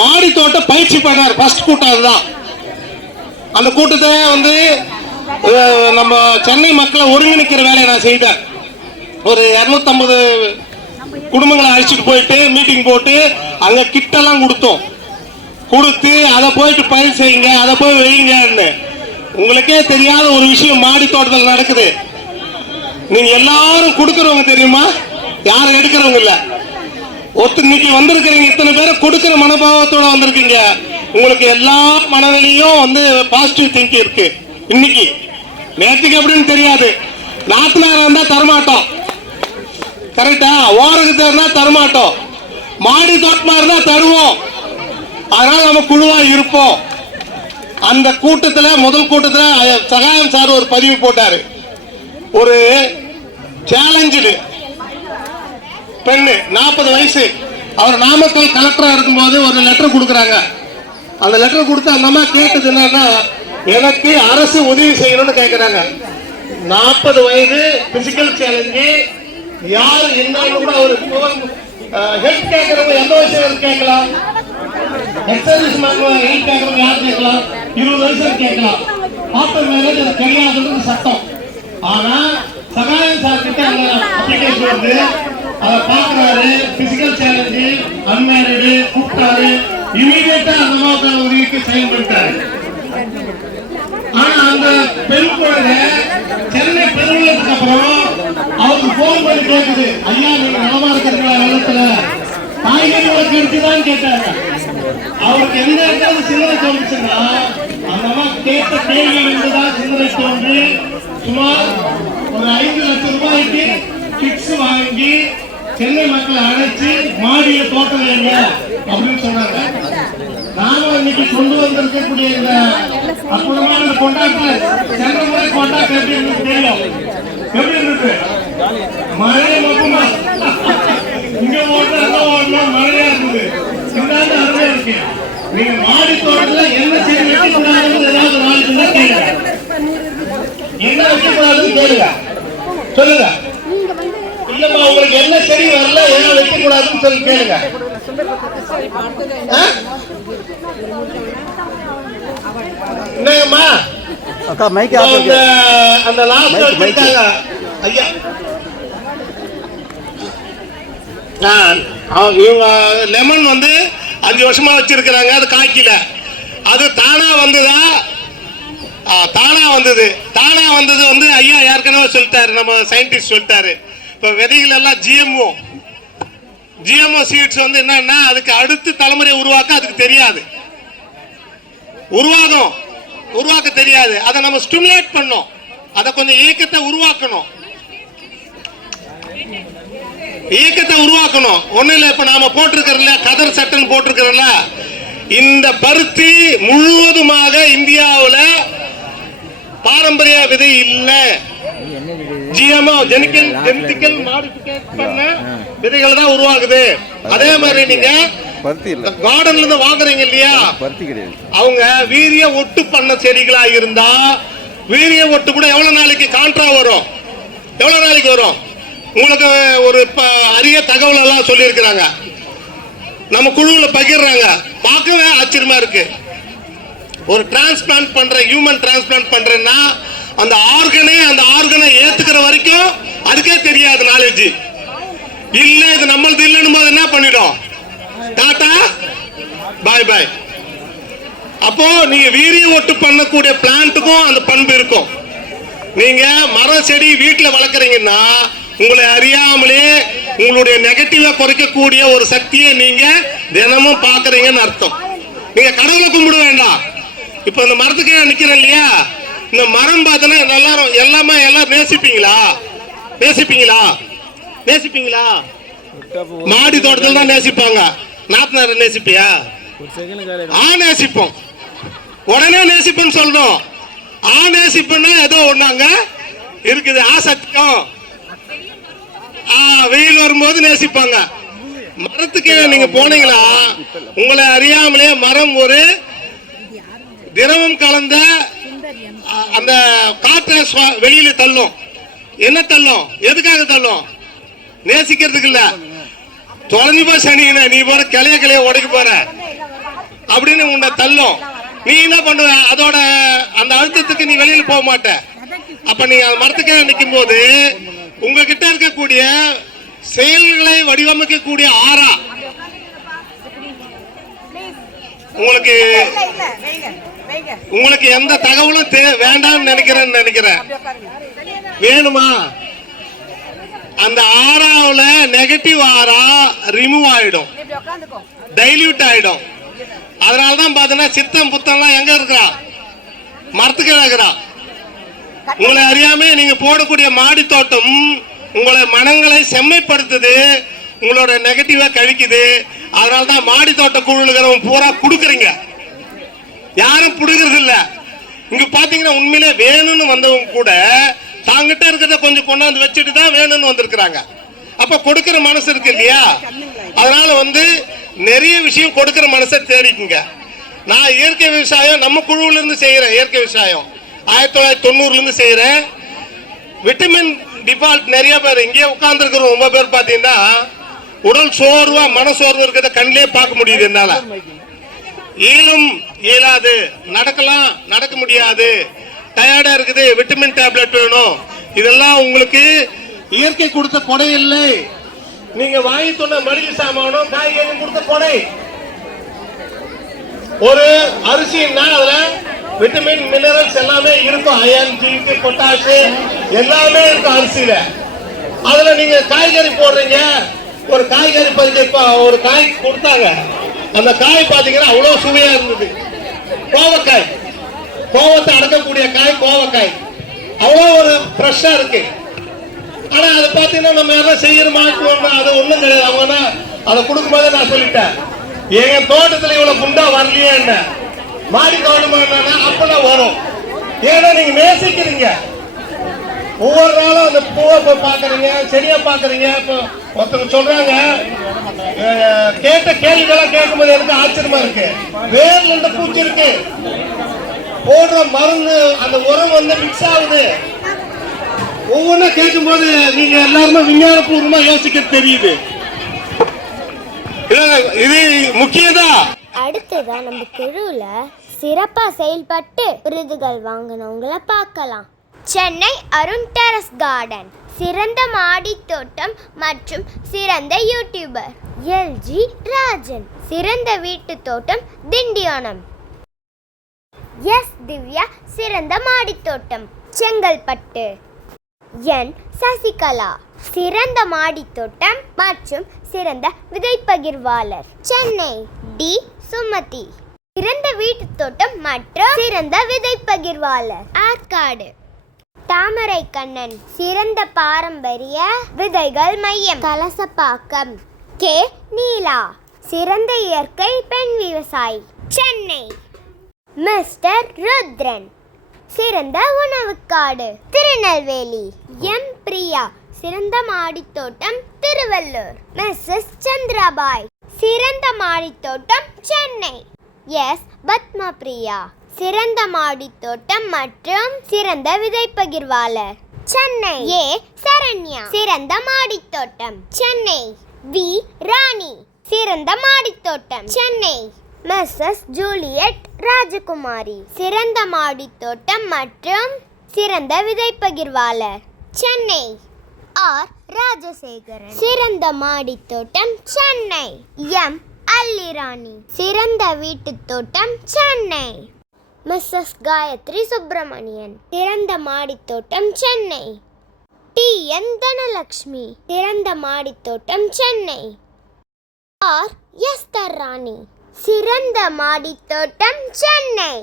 மாடி தோட்ட பயிற்சி பண்ணார். ஃபர்ஸ்ட் கூட்டம் அதுதான். அந்த கூட்டத்தை வந்து நம்ம சென்னை மக்களை ஒருங்கிணைக்கிற வேலையை நான் செய்தேன். ஒரு 250 குடும்பங்களை அழைச்சிட்டு போயிட்டு மீட்டிங் போட்டு அங்க கிட்டெல்லாம் கொடுத்து அதை போயிட்டு பயிர் செய்யுங்க, அதை போய் வைங்கன்னு. உங்களுக்கே தெரியாத ஒரு விஷயம் மாடி தோட்டத்தில் நடக்குது. நீங்க எல்லாரும் கொடுக்கறவங்க தெரியுமா, யாரும் எடுக்கிறவங்க இல்ல. இன்னைக்கு வந்திருக்கிறீங்க, இத்தனை பேரை கொடுக்கிற மனோபாவத்தோட வந்திருக்கீங்க. உங்களுக்கு எல்லா மனநிலையும் வந்து பாசிட்டிவ் திங்கிங் இருக்கு. இன்னைக்கு நேற்றுக்கு எப்படின்னு தெரியாது. நாத்தனாரா இருந்தா தரமாட்டோம், கரெக்டா? ஓரகத்தை இருந்தா தரமாட்டோம், மாடி தோட்டமா இருந்தா தருவோம். அதனால நம்ம குழுவா இருப்போம். அந்த கூட்டத்துல, முதல் கூட்டத்துல சகாயம் சார் ஒரு பதிவு போட்டாரு. ஒரு சேலஞ்சு பெண்ணு 40 வயசு, அவர் நாமக்கல் கலெக்டரா இருக்கும்போது ஒரு லெட்டர் கொடுக்குறாங்க. அந்த லெட்டர் கொடுத்து அந்த அம்மா கேட்டது என்னன்னா, எனக்கு அரசு உதவி செய்யணும்னு கேட்கிறாங்க. 40 வயது, பிசிக்கல் சேலஞ்சு, யாரு இருந்தாலும் கூட ஒரு ஹெல்த் கேட்கறவங்க எந்த வயசு கேட்கலாம், எக்ஸசைஸ் பண்ணுவாங்க, ஹெல்த் கேட்கறவங்க யார் கேட்கலாம், 20 வயசு கேட்கலாம். ஆஃப்டர் மேரேஜ் அது கிடையாதுன்றது சட்டம். ஆனா சகாயம் சார் கிட்ட அப்ளிகேஷன் வருது, அதை பார்க்கிறாரு. பிசிக்கல் சேலஞ்சு, அன்மேரிடு கூப்பிட்டாரு. இமீடியட்டா அந்த அம்மாவுக்கான உதவிக்கு செயல்பட்டாரு. ஆனா அந்த பெண் குழந்தை சென்னை பெருவெள்ளத்துக்கு அப்புறம் அவருக்கு போன் பண்ணி கேட்குது, ஐயா நீங்க நலமா இருக்கிறீங்களா, வெள்ளத்துல காய்கறி உனக்கு இருக்குதான்னு கேட்டாங்க. அவருக்கு எந்த இடத்துல சிந்தனை தோணுச்சுன்னா, அந்த அம்மா கேட்ட கேள்வி இருந்துதான் சிந்தனை தோன்றி சுமார் ஒரு 5 லட்சம் ரூபாய்க்கு கிட்ஸ் வாங்கி சென்னை மக்களை அழைச்சி மாடியில தோட்டம் வைங்க அப்படின்னு சொன்னாங்க. நானும் இன்னைக்கு கொண்டு வந்திருக்கக்கூடிய இந்த அற்புதமான கொண்டாட்டத்தை சென்ற முறை கொண்டாட்டம் எப்படி இருக்கு தெரியும். எப்படி இருக்கு? மழை மட்டுமா இங்க ஓடணும் மழையா இருக்குது. இந்த அருமையா இருக்கு. நீங்க மாடி தோட்டத்துல என்ன செடி வைக்கக்கூடாதுன்னு ஏதாவது நாளைக்கு தான் கேளுங்க. என்ன வைக்கக்கூடாதுன்னு கேளுங்க, சொல்லுங்க. இல்லம்மா உங்களுக்கு என்ன செடி வரல என்ன வைக்கக்கூடாதுன்னு சொல்லி கேளுங்க. என்னங்கம்மா அந்த லாஸ்ட் எடுத்துட்டாங்க ஐயா. இவங்க லெமன் வந்து 5 வருஷமா வச்சிருக்கிறாங்க, அது காய்க்கல. அது தானா வந்ததா? தானா வந்தது. தானா வந்தது வந்து ஐயா ஏற்கனவே சொல்லிட்டாரு, நம்ம சயின்டிஸ்ட் சொல்லிட்டாரு. இப்போ விதைகள் எல்லாம் ஜிஎம்ஓ சீட்ஸ் வந்து என்னன்னா அதுக்கு அடுத்த தலைமுறை உருவாக்க அதுக்கு தெரியாது, உருவாக்க தெரியாது. அதை நம்ம ஸ்டிமுலேட் பண்ணோம், அதை கொஞ்சம் இயக்கத்தை உருவாக்கணும். ஒன்னும் இல்லை. இப்ப நாம போட்டிருக்கிறோம்ல கதர் சட்டன் போட்டிருக்கிறோம்ல, இந்த பருத்தி முழுவதுமாக இந்தியாவில் பாரம்பரிய விதை இல்ல, ஜிஎம்ஓ ஜெனடிக்கல் மாடிஃபிகேட் பண்ண விதைகள் தான் உருவாகுது. அதே மாதிரி நீங்க கார்டன்ல இருந்து வாங்குறீங்க இல்லையா, அவங்க வீரிய ஒட்டு பண்ண செடிகளா இருந்தா வீரிய ஒட்டு கூட எவ்வளவு நாளைக்கு கான்ட்ரா வரும், எவ்வளவு நாளைக்கு வரும்? உங்களுக்கு ஒரு அரிய தகவல் எல்லாம் சொல்லி இருக்கிறாங்க, நம்ம குழுவில் பகிர்றாங்க. பார்க்கவே ஆச்சரியமா இருக்கு. ஒரு டிரான்ஸ்பிளான்ட் பண்ற, ஹியூமன் டிரான்ஸ்பிளான்ட் பண்றேன்னா அந்த ஆர்கனை ஏத்துக்கிற வரைக்கும் அதுக்கே தெரியாது நாலேஜ் இல்ல. இது நம்மளது இல்லைன்னு போது என்ன பண்ணிடும், டாடா பாய் பாய். அப்போ நீங்க வீரிய ஒட்டு பண்ணக்கூடிய பிளான்ட்டுக்கும் அந்த பண்பு இருக்கும். நீங்க மரம் செடி வீட்டில் வளர்க்குறீங்கன்னா உங்களை அறியாமலே உங்களுடைய நெகட்டிவா குறைக்கக்கூடிய ஒரு சக்தியை நீங்க தினமும் பாக்குறீங்கன்னு அர்த்தம். நீங்க கடவுளை கும்பிட வேண்டாம். இப்ப இந்த மரத்துக்கு நிக்கிறேன் இல்லையா, இந்த மரம் பார்த்தனா எல்லாரும் நேசிப்பீங்களா? மாடி தோட்டத்தில் தான் நேசிப்பாங்க. நாத்தனார நேசிப்பியா? நேசிப்போம். உடனே நேசிப்பேன்னு சொல்லணும். நேசிப்புன்னா ஏதோ ஒண்ணாங்க இருக்குது, ஆசக்தியம். வெயில் வரும்போது நேசிப்பாங்க. மரத்துக்கு நீங்க போனீங்களா உங்களை அறியாமலே மரம் ஒரு திரவம் கலந்த அந்த காற்றை வெளியில தள்ளும். என்ன தள்ளும்? எதுக்காக தள்ளும்? நேசிக்கிறதுக்கு இல்ல. தொலைஞ்சு போய் சனின நீ போற கிளைய உடைக்க போற அப்படின்னு உன்னை தள்ளும். நீ என்ன பண்ணுவ? அதோட அந்த அழுத்தத்துக்கு நீ வெளியில போக மாட்ட. அப்ப நீ மரத்துக்கு நிற்கும் போது உங்ககிட்ட இருக்கக்கூடிய செயல்களை வடிவமைக்கக்கூடிய ஆறா உங்களுக்கு எந்த தகவலும் வேண்டாம்னு நினைக்கிறேன். வேணுமா? அந்த ஆறாவுல நெகட்டிவ் ஆறா ரிமூவ் ஆயிடும், டைல்யூட் ஆயிடும். அதனாலதான் பாத்தீங்கன்னா சித்தம் புத்தம்லாம் எங்க இருக்கிறா? மரத்துக்கு இருக்கிறா. உங்களை அறியாம நீங்க போடக்கூடிய மாடி தோட்டம் உங்களை மனங்களை செம்மைப்படுத்துது, உங்களோட நெகட்டிவா கழிக்குது. அதனாலதான் மாடி தோட்ட குழுக்கிறவங்க பூரா கொடுக்குறீங்க, யாரும் புடுகிறது இல்ல. இங்க பாத்தீங்கன்னா உண்மையிலே வேணும்னு வந்தவங்க கூட தாங்கிட்ட இருக்கிறத கொஞ்சம் கொண்டாந்து வச்சுட்டு தான் வேணும்னு வந்திருக்கிறாங்க. அப்ப கொடுக்கிற மனசு இருக்கு இல்லையா? அதனால வந்து நிறைய விஷயம் கொடுக்கிற மனசை தேடிக்குங்க. நான் இயற்கை விவசாயம் நம்ம குழுவில இருந்து செய்யறேன். இயற்கை விவசாயம் 1990 இருந்து செய்யறேன். விட்டமின் டிஃபால்ட் நிறைய பேர் இங்கே உட்கார்ந்து இருக்கிற ரொம்ப பேர் பாத்தீங்கன்னா உடல் சோர்வா மனசோர்வு இருக்கிறத கண்ணிலே பார்க்க முடியுது. என்னால இயலாது, நடக்க முடியாது, டயர்டா இருக்குது, விட்டமின் டேப்லெட் வேணும். இதெல்லாம் உங்களுக்கு இயற்கை கொடுத்த கொடை இல்லை. நீங்க வாங்கி சொன்ன மளிகை சாமானும் காய்கறி கொடுத்த கொடை. ஒரு அரிசின்னா அதுல விட்டமின் மினரல்ஸ் எல்லாமே இருக்கும், அயன், ஜிங்க், பொட்டாஷ் எல்லாமே இருக்கும் அரிசியில. அதுல நீங்க காய்கறி போடுறீங்க. ஒரு காய்கறி பறிக்க ஒரு காய் கொடுத்தாங்க, அந்த காய் பாத்தீங்கன்னா அவ்வளவு சுவையா இருந்தது. கோவக்காய், கோவத்தை அடக்கக்கூடிய காய் கோவக்காய், அவ்வளவு ஒரு ஃப்ரெஷ்ஷா இருக்கு. ஆனா அதை பார்த்தீங்கன்னா நம்ம யாரும் செய்யணுமா அது ஒண்ணும் கிடையாது. அவங்க அதை கொடுக்கும்போதே நான் சொல்லிட்டேன், எங்க தோட்டத்துல இவ்வளவு குண்டா வரலையே என்ன மாடி தோட்டமா என்னன்னா அப்பதான் வரும். ஏன்னா நீங்க நேசிக்கிறீங்க, ஒவ்வொரு நாளும் அந்த பூவை பாக்குறீங்க, செடியா பாக்குறீங்க. இப்போ ஒருத்தவங்க சொல்றாங்க, கேட்ட கேள்விகளாம் கேட்கும்போது எனக்கு ஆச்சரியமா இருக்கு. வேர்ல இருந்து பூச்சி இருக்கு, போடுற மருந்து அந்த உரம் வந்து மிக்ஸ் ஆகுது. ஒவ்வொன்றும் கேட்கும் போது நீங்க எல்லாருமே விஞ்ஞானபூர்வமா யோசிக்க தெரியுது. இது முக்கியதான். அடுத்ததான் நம்ம குழுல சிறப்பா செயல்பட்டு விருதுகள் வாங்கினவங்கள பார்க்கலாம். சென்னை அருண் டெரஸ் கார்டன் சிறந்த மாடி தோட்டம் மற்றும் சிறந்த யூடியூபர். எல்ஜி ராஜன் சிறந்த வீட்டு தோட்டம் திண்டிவனம். எஸ் திவ்யா சிறந்த மாடி தோட்டம் செங்கல்பட்டு. என் சசிகலா சிறந்த மாடி தோட்டம் மற்றும் சிறந்த விதை பகிர்வாளர் சென்னை. டி சுமதி சிறந்த வீட்டு தோட்டம் மற்றும் சிறந்த விதை பகிர்வாளர் ஆற்காடு. தாமரை கண்ணன் சிறந்த பாரம்பரிய விதைகள் மையம் கலசப்பாக்கம். கே நீலா சிறந்த இயற்கை பெண் விவசாயி சென்னை. மிஸ்டர் ருத்ரன் சிறந்த உணவுக்காடு திருநெல்வேலி. எம் பிரியா சிறந்த மாடித்தோட்டம் திருவள்ளூர். மிஸ்ஸஸ் சந்திராபாய் சிறந்த மாடித்தோட்டம் சென்னை. எஸ் பத்மா பிரியா சிறந்த மாடித்தோட்டம் மற்றும் சிறந்த விதை பகிர்வாளர் சென்னை. ஏ சரண்யா சிறந்த மாடித்தோட்டம் சென்னை. வி ராணி சிறந்த மாடித்தோட்டம் சென்னை. மிஸ்ஸஸ் ஜூலியட் ராஜகுமாரி சிறந்த மாடித்தோட்டம் மற்றும் சிறந்த விதை பகிர்வாளர் சென்னை. ஆர் ராஜசேகரன் சிறந்த மாடித்தோட்டம் சென்னை. எம் அல்லிராணி சிறந்த வீட்டுத் தோட்டம் சென்னை. மிஸ்ஸஸ் காயத்ரி சுப்பிரமணியன் சிறந்த மாடித்தோட்டம் சென்னை. டி என் தனலட்சுமி சிறந்த மாடித்தோட்டம் சென்னை. ஆர் எஸ்தர் ராணி சிறந்த மாடித்தோட்டம் சென்னை.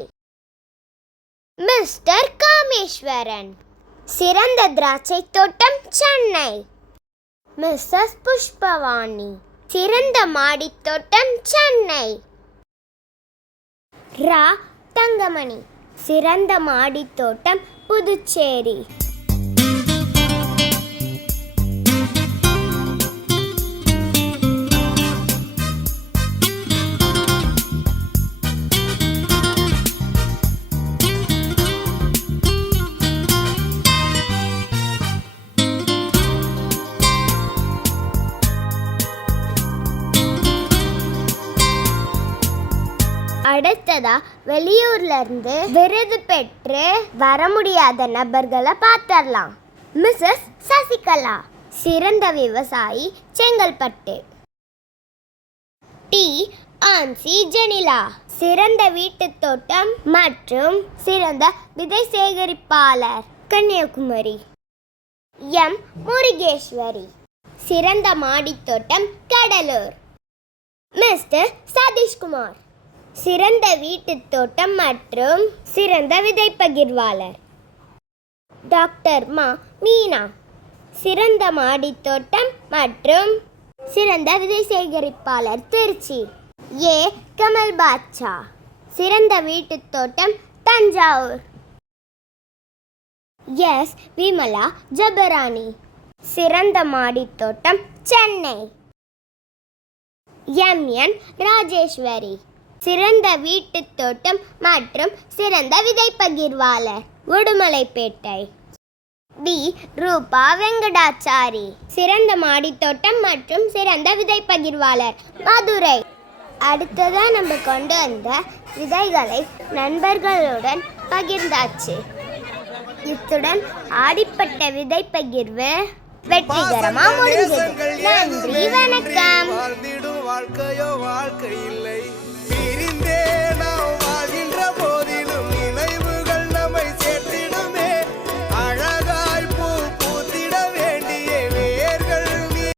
மிஸ்டர் காமேஸ்வரன் சிறந்த திராட்சை தோட்டம் சென்னை. மிஸ்ஸஸ் புஷ்பவாணி சிறந்த மாடித்தோட்டம் சென்னை. ரா தங்கமணி சிறந்த மாடித்தோட்டம் புதுச்சேரி. அடுத்ததா வெளியூர்ல இருந்து விருது பெற்று வர முடியாத நபர்களை பார்த்தரலாம். மிஸ்ஸஸ் சசிகலா சிறந்த விவசாயி செங்கல்பட்டு. டி ஆன்சி ஜெனிலா சிறந்த வீட்டுத் தோட்டம் மற்றும் சிறந்த விதை சேகரிப்பாளர் கன்னியாகுமரி. எம் முருகேஸ்வரி சிறந்த மாடித்தோட்டம் கடலூர். மிஸ்டர் சதீஷ்குமார் சிறந்த வீட்டுத் தோட்டம் மற்றும் சிறந்த விதை பகிர்வாளர். டாக்டர் மா மீனா சிறந்த மாடித்தோட்டம் மற்றும் சிறந்த விதை சேகரிப்பாளர் திருச்சி. ஏ கமல் பாட்சா சிறந்த வீட்டுத் தோட்டம் தஞ்சாவூர். எஸ் விமலா ஜபராணி சிறந்த மாடித்தோட்டம் சென்னை. எம் என் ராஜேஸ்வரி சிறந்த வீட்டுத் தோட்டம் மற்றும் சிறந்த விதை பகிர்வாளர் உடுமலைப்பேட்டை. டி ரூபா வெங்கடாச்சாரி சிறந்த மாடித்தோட்டம் மற்றும் சிறந்த விதை பகிர்வாளர் மதுரை. அடுத்ததாக நம்ம கொண்டு வந்த விதைகளை நண்பர்களுடன் பகிர்ந்தாச்சு. இத்துடன் ஆடிப்பட்ட விதை பகிர்வு வெற்றிகரமாக முடிந்தது. நன்றி, வணக்கம். வாழ்க்கையோ வாழ்க்கை இல்லை.